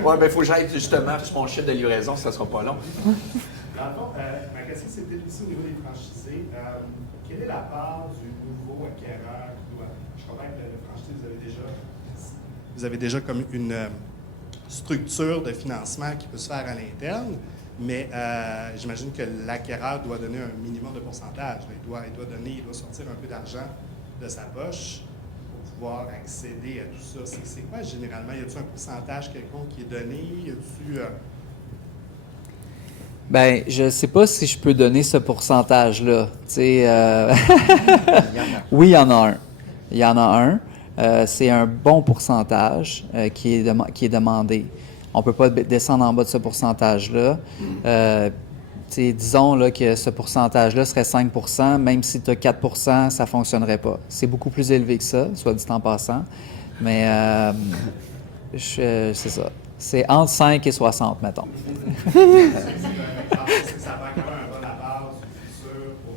Oui, mais il faut que j'aille justement sur mon chiffre de livraison, ça ne sera pas long. Dans le fond, ma question, c'était aussi au niveau des franchisés. Quelle est la part du nouveau acquéreur qui doit. Je comprends que le franchisé, vous avez déjà comme une structure de financement qui peut se faire à l'interne, mais j'imagine que l'acquéreur doit donner un minimum de pourcentage. Il doit sortir un peu d'argent de sa poche pour pouvoir accéder à tout ça. C'est quoi généralement? Y a-t-il un pourcentage quelconque qui est donné? Y a-t-il Bien, je ne sais pas si je peux donner ce pourcentage-là. Oui, il y en a un. Il y en a un. C'est un bon pourcentage qui est demandé. On ne peut pas descendre en bas de ce pourcentage-là. Disons là, que ce pourcentage-là serait 5 %, même si tu as 4 % ça ne fonctionnerait pas. C'est beaucoup plus élevé que ça, soit dit en passant. Mais c'est ça. C'est entre 5 et 60, mettons.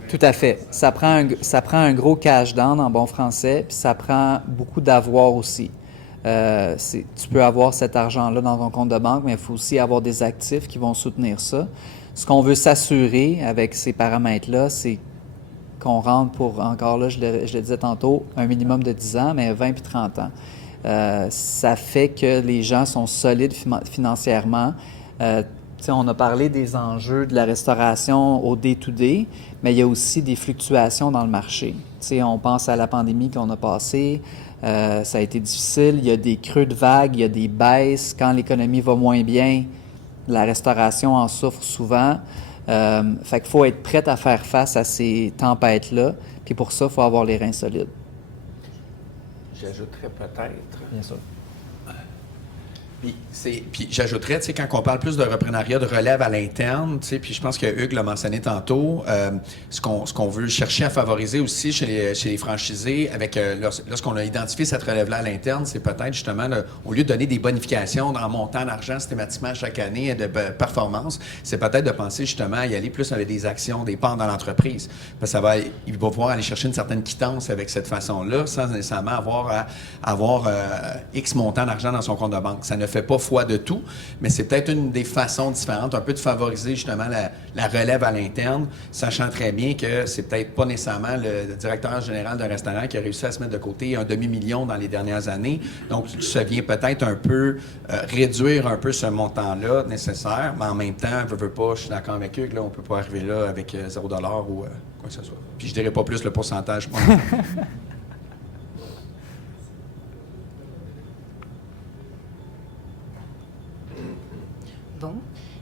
Tout à fait. Ça prend un gros cash down en bon français, puis ça prend beaucoup d'avoir aussi. Tu peux avoir cet argent-là dans ton compte de banque, mais il faut aussi avoir des actifs qui vont soutenir ça. Ce qu'on veut s'assurer avec ces paramètres-là, c'est qu'on rentre pour, encore là, je le disais tantôt, un minimum de 10 ans, mais 20 puis 30 ans. Ça fait que les gens sont solides financièrement. On a parlé des enjeux de la restauration au day-to-day, mais il y a aussi des fluctuations dans le marché. On pense à la pandémie qu'on a passée, ça a été difficile, il y a des creux de vagues, il y a des baisses. Quand l'économie va moins bien, la restauration en souffre souvent. Fait qu'il faut être prêt à faire face à ces tempêtes-là, puis pour ça, il faut avoir les reins solides. J'ajouterais peut-être. Bien sûr. Puis j'ajouterais, tu sais, quand on parle plus de reprenariat, de relève à l'interne, tu sais, puis je pense que Hugues l'a mentionné tantôt, ce qu'on veut chercher à favoriser aussi chez les franchisés, lorsqu'on a identifié cette relève-là à l'interne, c'est peut-être justement, au lieu de donner des bonifications en montant d'argent systématiquement chaque année de performance, c'est peut-être de penser justement à y aller plus avec des actions, des parts dans l'entreprise. Parce que il va pouvoir aller chercher une certaine quittance avec cette façon-là, sans nécessairement avoir X montant d'argent dans son compte de banque. Ça ne fait pas foi de tout, mais c'est peut-être une des façons différentes, un peu de favoriser justement la relève à l'interne, sachant très bien que c'est peut-être pas nécessairement le directeur général d'un restaurant qui a réussi à se mettre de côté 1 demi-million dans les dernières années. Donc, ça vient peut-être un peu réduire un peu ce montant-là nécessaire, mais en même temps, veut pas, je suis d'accord avec eux, là, on peut pas arriver là avec 0$ ou quoi que ce soit. Puis je dirais pas plus le pourcentage. Bon.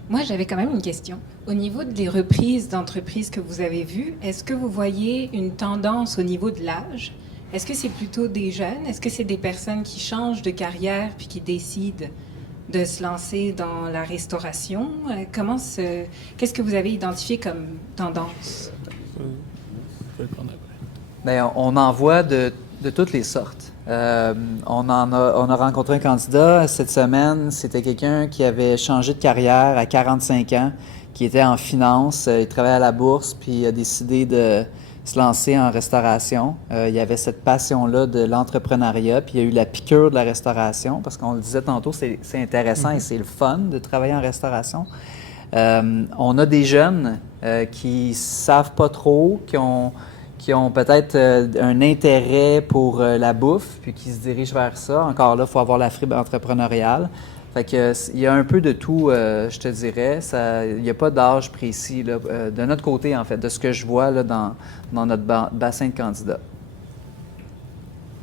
Moi, j'avais quand même une question. Au niveau des reprises d'entreprises que vous avez vues, est-ce que vous voyez une tendance au niveau de l'âge? Est-ce que c'est plutôt des jeunes? Est-ce que c'est des personnes qui changent de carrière puis qui décident de se lancer dans la restauration? Qu'est-ce que vous avez identifié comme tendance? Bien, on en voit de toutes les sortes. On a rencontré un candidat cette semaine. C'était quelqu'un qui avait changé de carrière à 45 ans, qui était en finance. Il travaillait à la bourse, puis il a décidé de se lancer en restauration. Il y avait cette passion-là de l'entrepreneuriat, puis il y a eu la piqûre de la restauration, parce qu'on le disait tantôt, c'est intéressant et c'est le fun de travailler en restauration. On a des jeunes qui savent pas trop, qui ont peut-être un intérêt pour la bouffe, puis qui se dirigent vers ça. Encore là, il faut avoir la fibre entrepreneuriale. Fait que, il y a un peu de tout, je te dirais. Il n'y a pas d'âge précis, là, de notre côté, en fait, de ce que je vois là, dans notre bassin de candidats.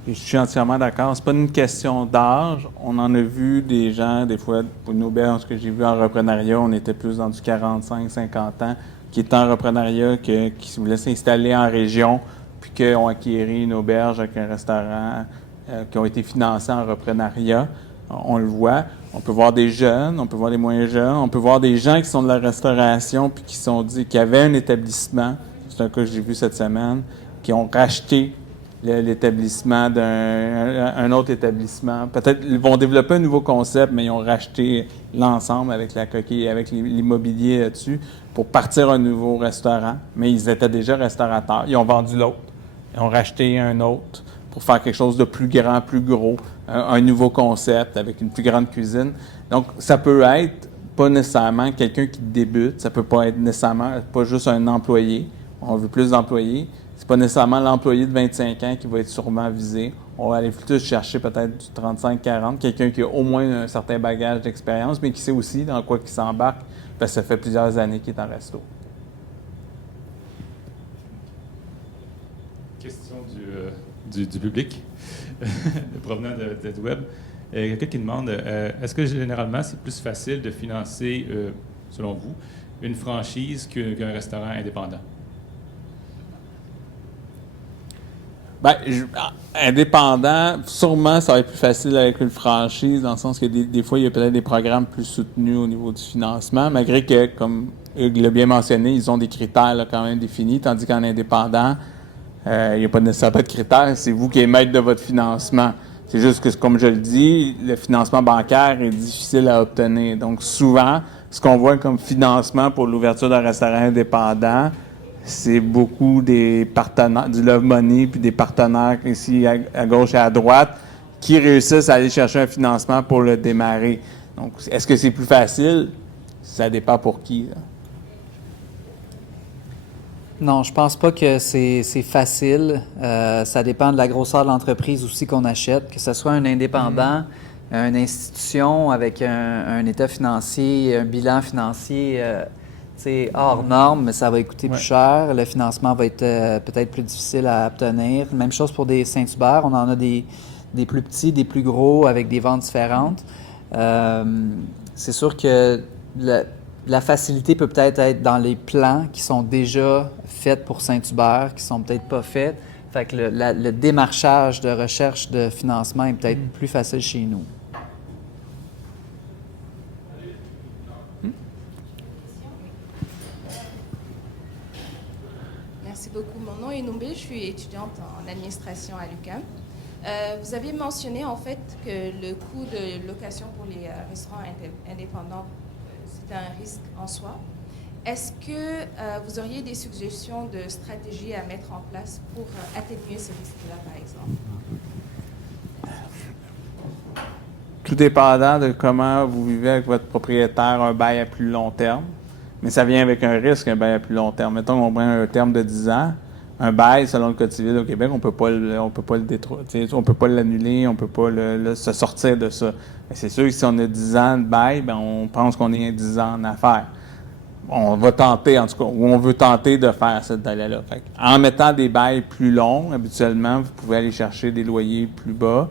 Je suis entièrement d'accord. C'est pas une question d'âge. On en a vu des gens, des fois, pour une auberge que j'ai vu en reprenariat, on était plus dans du 45-50 ans, qui étaient en reprenariat, qui voulaient s'installer en région, puis qui ont acquis une auberge avec un restaurant, qui ont été financés en reprenariat. On le voit. On peut voir des jeunes, on peut voir des moins jeunes, on peut voir des gens qui sont de la restauration puis qui sont dit qui avaient un établissement. C'est un cas que j'ai vu cette semaine, qui ont racheté l'établissement d'un autre établissement. Peut-être ils vont développer un nouveau concept, mais ils ont racheté l'ensemble avec la coquille, avec l'immobilier là-dessus pour partir un nouveau restaurant. Mais ils étaient déjà restaurateurs. Ils ont vendu l'autre. Ils ont racheté un autre pour faire quelque chose de plus grand, plus gros, un nouveau concept avec une plus grande cuisine. Donc, ça peut être pas nécessairement quelqu'un qui débute, ça peut pas être nécessairement pas juste un employé. On veut plus d'employés. C'est pas nécessairement l'employé de 25 ans qui va être sûrement visé. On va aller plutôt chercher peut-être du 35-40, quelqu'un qui a au moins un certain bagage d'expérience, mais qui sait aussi dans quoi il s'embarque, parce que ça fait plusieurs années qu'il est en resto. Question du public provenant de web. Quelqu'un qui demande est-ce que généralement c'est plus facile de financer, selon vous, une franchise qu'un restaurant indépendant? Bien, indépendant, sûrement ça va être plus facile avec une franchise, dans le sens que des fois il y a peut-être des programmes plus soutenus au niveau du financement, malgré que, comme Hugues l'a bien mentionné, ils ont des critères là, quand même définis, tandis qu'en indépendant, il n'y a pas nécessairement de critères, c'est vous qui êtes maître de votre financement. C'est juste que, comme je le dis, le financement bancaire est difficile à obtenir. Donc souvent, ce qu'on voit comme financement pour l'ouverture d'un restaurant indépendant, c'est beaucoup des partenaires, du Love Money, puis des partenaires ici à gauche et à droite qui réussissent à aller chercher un financement pour le démarrer. Donc, est-ce que c'est plus facile? Ça dépend pour qui, là. Non, je pense pas que c'est facile. Ça dépend de la grosseur de l'entreprise aussi qu'on achète, que ce soit un indépendant, une institution avec un état financier, un bilan financier hors norme, mais ça va coûter plus cher. Le financement va être peut-être plus difficile à obtenir. Même chose pour des Saint-Hubert. On en a des plus petits, des plus gros, avec des ventes différentes. C'est sûr que la facilité peut peut-être être dans les plans qui sont déjà faits pour Saint-Hubert, qui sont peut-être pas faits. Fait que le démarchage de recherche de financement est peut-être plus facile chez nous. Merci beaucoup. Mon nom est Noumbé, je suis étudiante en administration à l'UQAM. Vous avez mentionné en fait que le coût de location pour les restaurants indépendants, c'est un risque en soi. Est-ce que vous auriez des suggestions de stratégies à mettre en place pour atténuer ce risque-là, par exemple? Tout dépendant de comment vous vivez avec votre propriétaire un bail à plus long terme. Mais ça vient avec un risque, un bail à plus long terme. Mettons qu'on prend un terme de 10 ans. Un bail, selon le Code civil au Québec, on peut pas le détruire, on peut pas l'annuler, on peut pas se sortir de ça. Mais c'est sûr que si on a 10 ans de bail, ben on pense qu'on est 10 ans en affaires. On va tenter, en tout cas, ou on veut tenter de faire cette délai-là. En mettant des bails plus longs, habituellement, vous pouvez aller chercher des loyers plus bas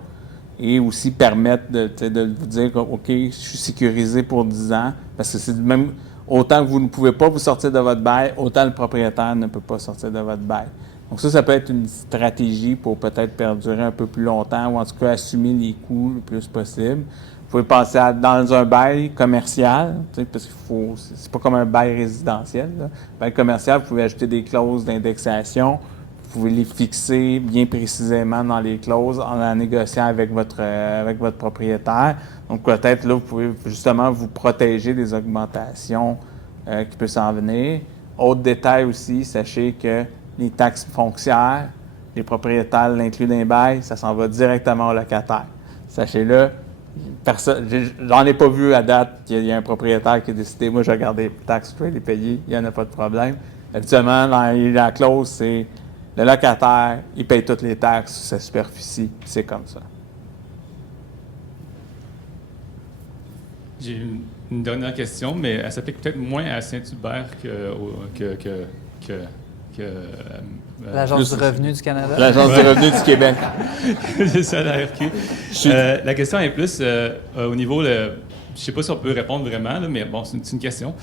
et aussi permettre de vous dire que, OK, je suis sécurisé pour 10 ans, parce que c'est même... Autant que vous ne pouvez pas vous sortir de votre bail, autant le propriétaire ne peut pas sortir de votre bail. Donc ça peut être une stratégie pour peut-être perdurer un peu plus longtemps ou en tout cas assumer les coûts le plus possible. Vous pouvez passer dans un bail commercial, parce qu'il faut, c'est pas comme un bail résidentiel. Là. Bail commercial, vous pouvez ajouter des clauses d'indexation, vous pouvez les fixer bien précisément dans les clauses en négociant avec votre propriétaire. Donc peut-être là, vous pouvez justement vous protéger des augmentations qui peut s'en venir. Autre détail aussi, sachez que les taxes foncières, les propriétaires l'incluent d'un bail, ça s'en va directement au locataire. Sachez-le, j'en ai pas vu à date qu'il y a un propriétaire qui a décidé, moi je regarde les taxes, je vais les payer, il n'y en a pas de problème. Habituellement, la clause, c'est le locataire, il paye toutes les taxes sur sa superficie, c'est comme ça. J'ai une dernière question, mais elle s'applique peut-être moins à Saint-Hubert que L'Agence du revenu du Canada. L'Agence du revenu du Québec. C'est ça, la RQ. La question est plus au niveau... je ne sais pas si on peut répondre vraiment, là, mais bon, c'est une question.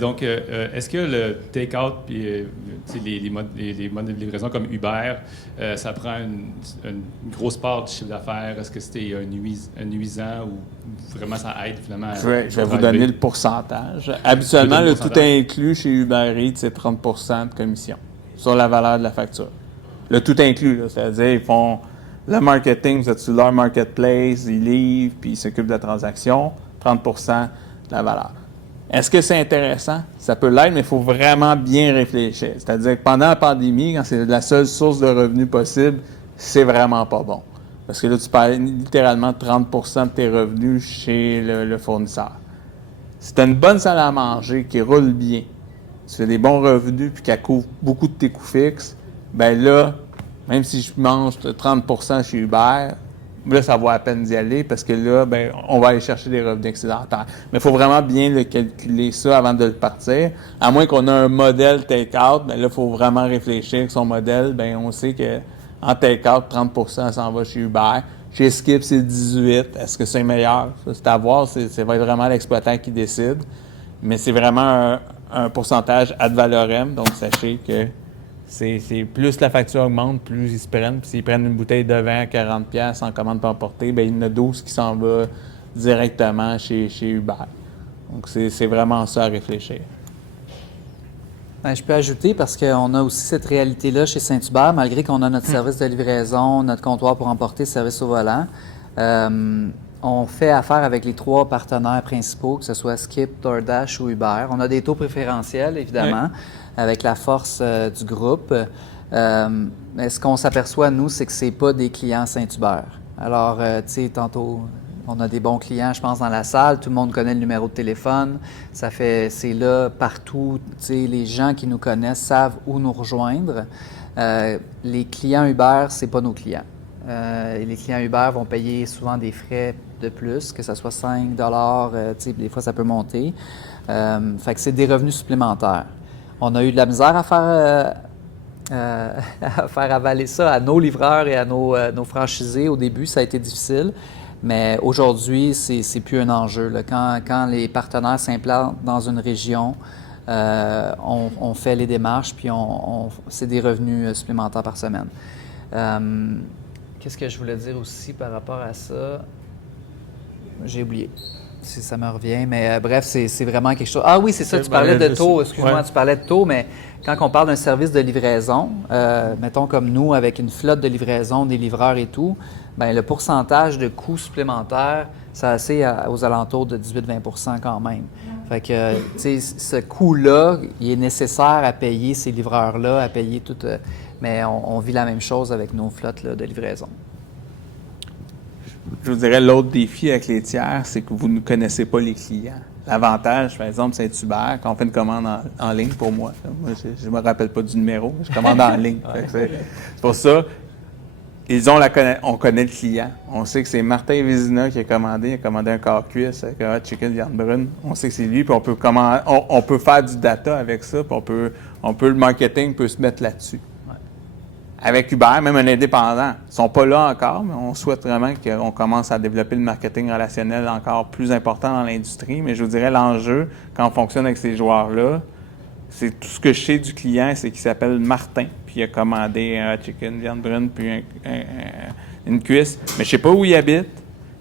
Donc, est-ce que le take-out et les modes de livraison comme Uber, ça prend une grosse part du chiffre d'affaires? Est-ce que c'était un nuisant ou vraiment ça aide finalement? Je vais vous donner le pourcentage. Habituellement, le tout inclus chez Uber Eats, c'est 30 % de commission sur la valeur de la facture. Le tout inclus, là, c'est-à-dire ils font le marketing, vous êtes sur leur marketplace, ils livrent, puis ils s'occupent de la transaction. 30 % de la valeur. Est-ce que c'est intéressant? Ça peut l'être, mais il faut vraiment bien réfléchir. C'est-à-dire que pendant la pandémie, quand c'est la seule source de revenus possible, c'est vraiment pas bon. Parce que là, tu perds littéralement 30 % de tes revenus chez le fournisseur. Si tu as une bonne salle à manger qui roule bien, tu fais des bons revenus puis qu'elle couvre beaucoup de tes coûts fixes, ben là, même si je mange 30 % chez Uber, là, ça vaut à peine d'y aller parce que là, ben, on va aller chercher des revenus excédentaires. Mais il faut vraiment bien le calculer ça avant de le partir. À moins qu'on ait un modèle take-out, ben là, il faut vraiment réfléchir que son modèle, ben, on sait qu'en take-out, 30 % s'en va chez Uber. Chez Skip, c'est 18. Est-ce que c'est meilleur? Ça, c'est à voir. Ça va être vraiment l'exploitant qui décide. Mais c'est vraiment un pourcentage ad valorem. Donc, sachez que c'est plus la facture augmente, plus ils se prennent. Puis s'ils prennent une bouteille de vin à 40$ en commande pas emportée, bien, il y en a 12 qui s'en va directement chez Uber. Donc, c'est vraiment ça à réfléchir. Bien, je peux ajouter, parce qu'on a aussi cette réalité-là chez Saint-Hubert, malgré qu'on a notre service de livraison, notre comptoir pour emporter, service au volant. On fait affaire avec les 3 partenaires principaux, que ce soit Skip, DoorDash ou Uber. On a des taux préférentiels, évidemment, avec la force du groupe. Mais ce qu'on s'aperçoit, nous, c'est que ce n'est pas des clients Saint-Hubert. Alors, tu sais, tantôt, on a des bons clients, je pense, dans la salle. Tout le monde connaît le numéro de téléphone. C'est là, partout. Tu sais, les gens qui nous connaissent savent où nous rejoindre. Les clients Uber, ce n'est pas nos clients. Les clients Uber vont payer souvent des frais de plus, que ce soit 5 des fois ça peut monter. Fait que c'est des revenus supplémentaires. On a eu de la misère à faire avaler ça à nos livreurs et à nos franchisés. Au début, ça a été difficile, mais aujourd'hui, c'est plus un enjeu. Là. Quand les partenaires s'implantent dans une région, on fait les démarches, puis c'est des revenus supplémentaires par semaine. Qu'est-ce que je voulais dire aussi par rapport à ça? J'ai oublié. Si ça me revient, mais bref, c'est vraiment quelque chose. Ah oui, c'est ça, tu parlais de taux. Excuse-moi, tu parlais de taux, mais quand on parle d'un service de livraison, mettons comme nous, avec une flotte de livraison, des livreurs et tout, bien, le pourcentage de coûts supplémentaires, c'est assez aux alentours de 18-20 % quand même. Fait que, tu sais, ce coût-là, il est nécessaire à payer ces livreurs-là, à payer tout. Mais on vit la même chose avec nos flottes là, de livraison. Je vous dirais, l'autre défi avec les tiers, c'est que vous ne connaissez pas les clients. L'avantage, par exemple, Saint-Hubert, quand on fait une commande en ligne, pour moi, je ne me rappelle pas du numéro, je commande en ligne. C'est pour ça, on connaît le client. On sait que c'est Martin Vézina qui a commandé un corps cuisse avec un hot chicken viande brune. On sait que c'est lui, puis on peut faire du data avec ça, puis le marketing peut se mettre là-dessus. Avec Uber, même un indépendant, ils ne sont pas là encore, mais on souhaite vraiment qu'on commence à développer le marketing relationnel encore plus important dans l'industrie. Mais je vous dirais, l'enjeu, quand on fonctionne avec ces joueurs-là, c'est tout ce que je sais du client, c'est qu'il s'appelle Martin, puis il a commandé un chicken, viande brune, puis une cuisse. Mais je ne sais pas où il habite,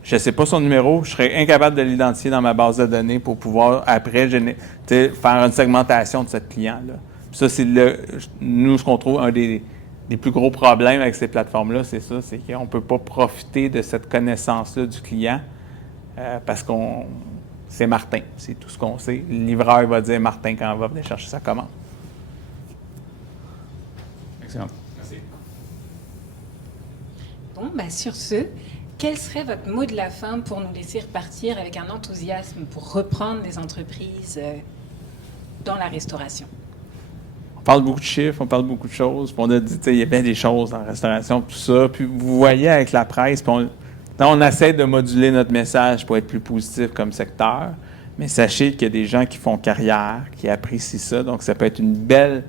je ne sais pas son numéro, je serais incapable de l'identifier dans ma base de données pour pouvoir, après, faire une segmentation de ce client-là. Puis ça, c'est nous, ce qu'on trouve un des plus gros problèmes avec ces plateformes-là, c'est ça, c'est qu'on ne peut pas profiter de cette connaissance-là du client parce qu'on c'est Martin. C'est tout ce qu'on sait. Le livreur va dire Martin quand on va venir chercher sa commande. Excellent. Merci. Bon, ben sur ce, quel serait votre mot de la fin pour nous laisser repartir avec un enthousiasme pour reprendre des entreprises dans la restauration? On parle beaucoup de chiffres, on parle beaucoup de choses. Puis on a dit, il y a bien des choses en restauration, tout ça. Puis vous voyez avec la presse, puis on essaie de moduler notre message pour être plus positif comme secteur. Mais sachez qu'il y a des gens qui font carrière, qui apprécient ça. Donc, ça peut être une belle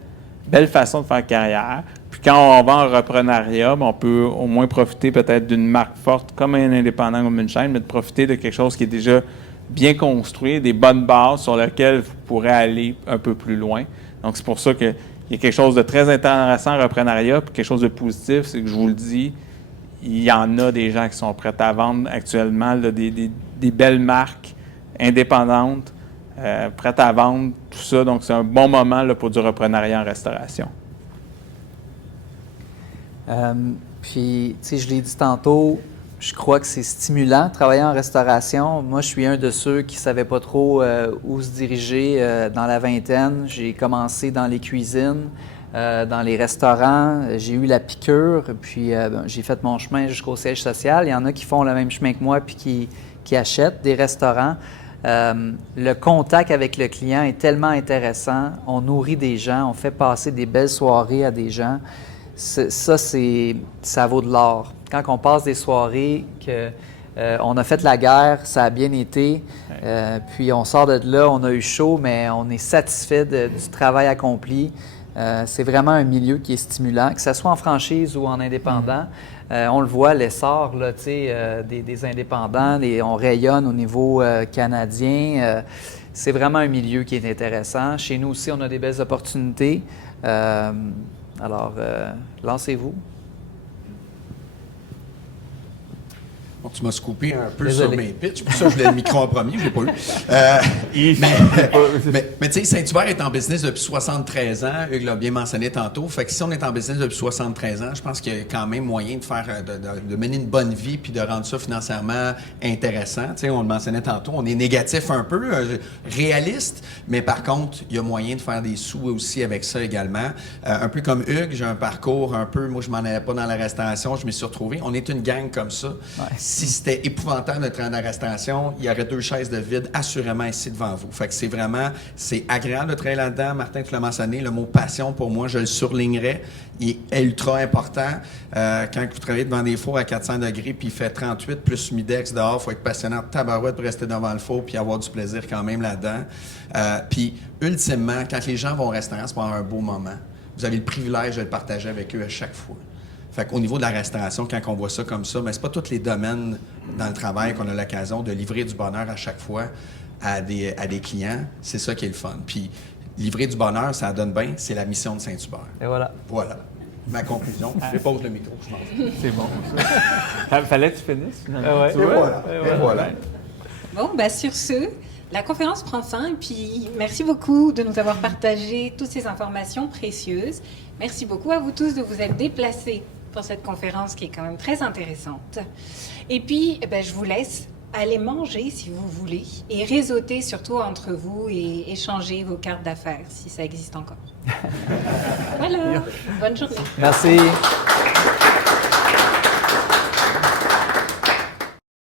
façon de faire carrière. Puis quand on va en reprenariat, on peut au moins profiter peut-être d'une marque forte, comme un indépendant, comme une chaîne, mais de profiter de quelque chose qui est déjà bien construit, des bonnes bases sur lesquelles vous pourrez aller un peu plus loin. Donc, c'est pour ça qu'il y a quelque chose de très intéressant en reprenariat, puis quelque chose de positif, c'est que je vous le dis, il y en a des gens qui sont prêts à vendre actuellement, là, des belles marques indépendantes, prêtes à vendre, tout ça. Donc, c'est un bon moment là, pour du reprenariat en restauration. Puis, tu sais, je l'ai dit tantôt, je crois que c'est stimulant, travailler en restauration. Moi, je suis un de ceux qui ne savaient pas trop où se diriger dans la vingtaine. J'ai commencé dans les cuisines, dans les restaurants. J'ai eu la piqûre, puis j'ai fait mon chemin jusqu'au siège social. Il y en a qui font le même chemin que moi, puis qui achètent des restaurants. Le contact avec le client est tellement intéressant. On nourrit des gens, on fait passer des belles soirées à des gens. Ça vaut de l'or. Quand on passe des soirées on a fait la guerre, ça a bien été, puis on sort de là, on a eu chaud, mais on est satisfait du travail accompli. C'est vraiment un milieu qui est stimulant, que ce soit en franchise ou en indépendant. On le voit, l'essor là, des indépendants, on rayonne au niveau canadien. C'est vraiment un milieu qui est intéressant. Chez nous aussi, on a des belles opportunités. Alors, lancez-vous. Bon, tu m'as scoopé un peu Désolé. sur mes pitchs. Pour ça, je voulais le micro en premier, je ne l'ai pas eu. Mais tu sais, Saint-Hubert est en business depuis 73 ans. Hugues l'a bien mentionné tantôt. Fait que si on est en business depuis 73 ans, je pense qu'il y a quand même moyen de faire, de mener une bonne vie puis de rendre ça financièrement intéressant. Tu sais, on le mentionnait tantôt, on est négatif un peu, réaliste, mais par contre, il y a moyen de faire des sous aussi avec ça également. Un peu comme Hugues, j'ai un parcours un peu, moi je m'en allais pas dans la restauration, je m'y suis retrouvé. On est une gang comme ça. Ouais. Si c'était épouvantable de travailler dans la restauration, il y aurait 2 chaises de vide assurément ici devant vous. Fait que c'est agréable de travailler là-dedans. Martin, tu l'as mentionné, le mot passion pour moi, je le surlignerais. Il est ultra important. Quand vous travaillez devant des fours à 400 degrés puis il fait 38 plus humidex dehors, il faut être passionnant de tabarouette pour rester devant le four puis avoir du plaisir quand même là-dedans. Puis ultimement, quand les gens vont au restaurant, c'est pour avoir un beau moment. Vous avez le privilège de le partager avec eux à chaque fois. Fait qu'au niveau de la restauration, quand on voit ça comme ça, mais c'est pas tous les domaines dans le travail qu'on a l'occasion de livrer du bonheur à chaque fois à des clients. C'est ça qui est le fun. Puis livrer du bonheur, ça donne bien, c'est la mission de Saint-Hubert. Et voilà. Voilà. Ma conclusion. Je dépose le micro, je pense. C'est bon, ça. Fallait que tu finisses, finalement. Ouais. Et voilà. Bon, ben sur ce, la conférence prend fin. Et puis, merci beaucoup de nous avoir partagé toutes ces informations précieuses. Merci beaucoup à vous tous de vous être déplacés pour cette conférence qui est quand même très intéressante. Et puis, je vous laisse aller manger si vous voulez et réseauter surtout entre vous et échanger vos cartes d'affaires si ça existe encore. Voilà, bonne journée. Merci.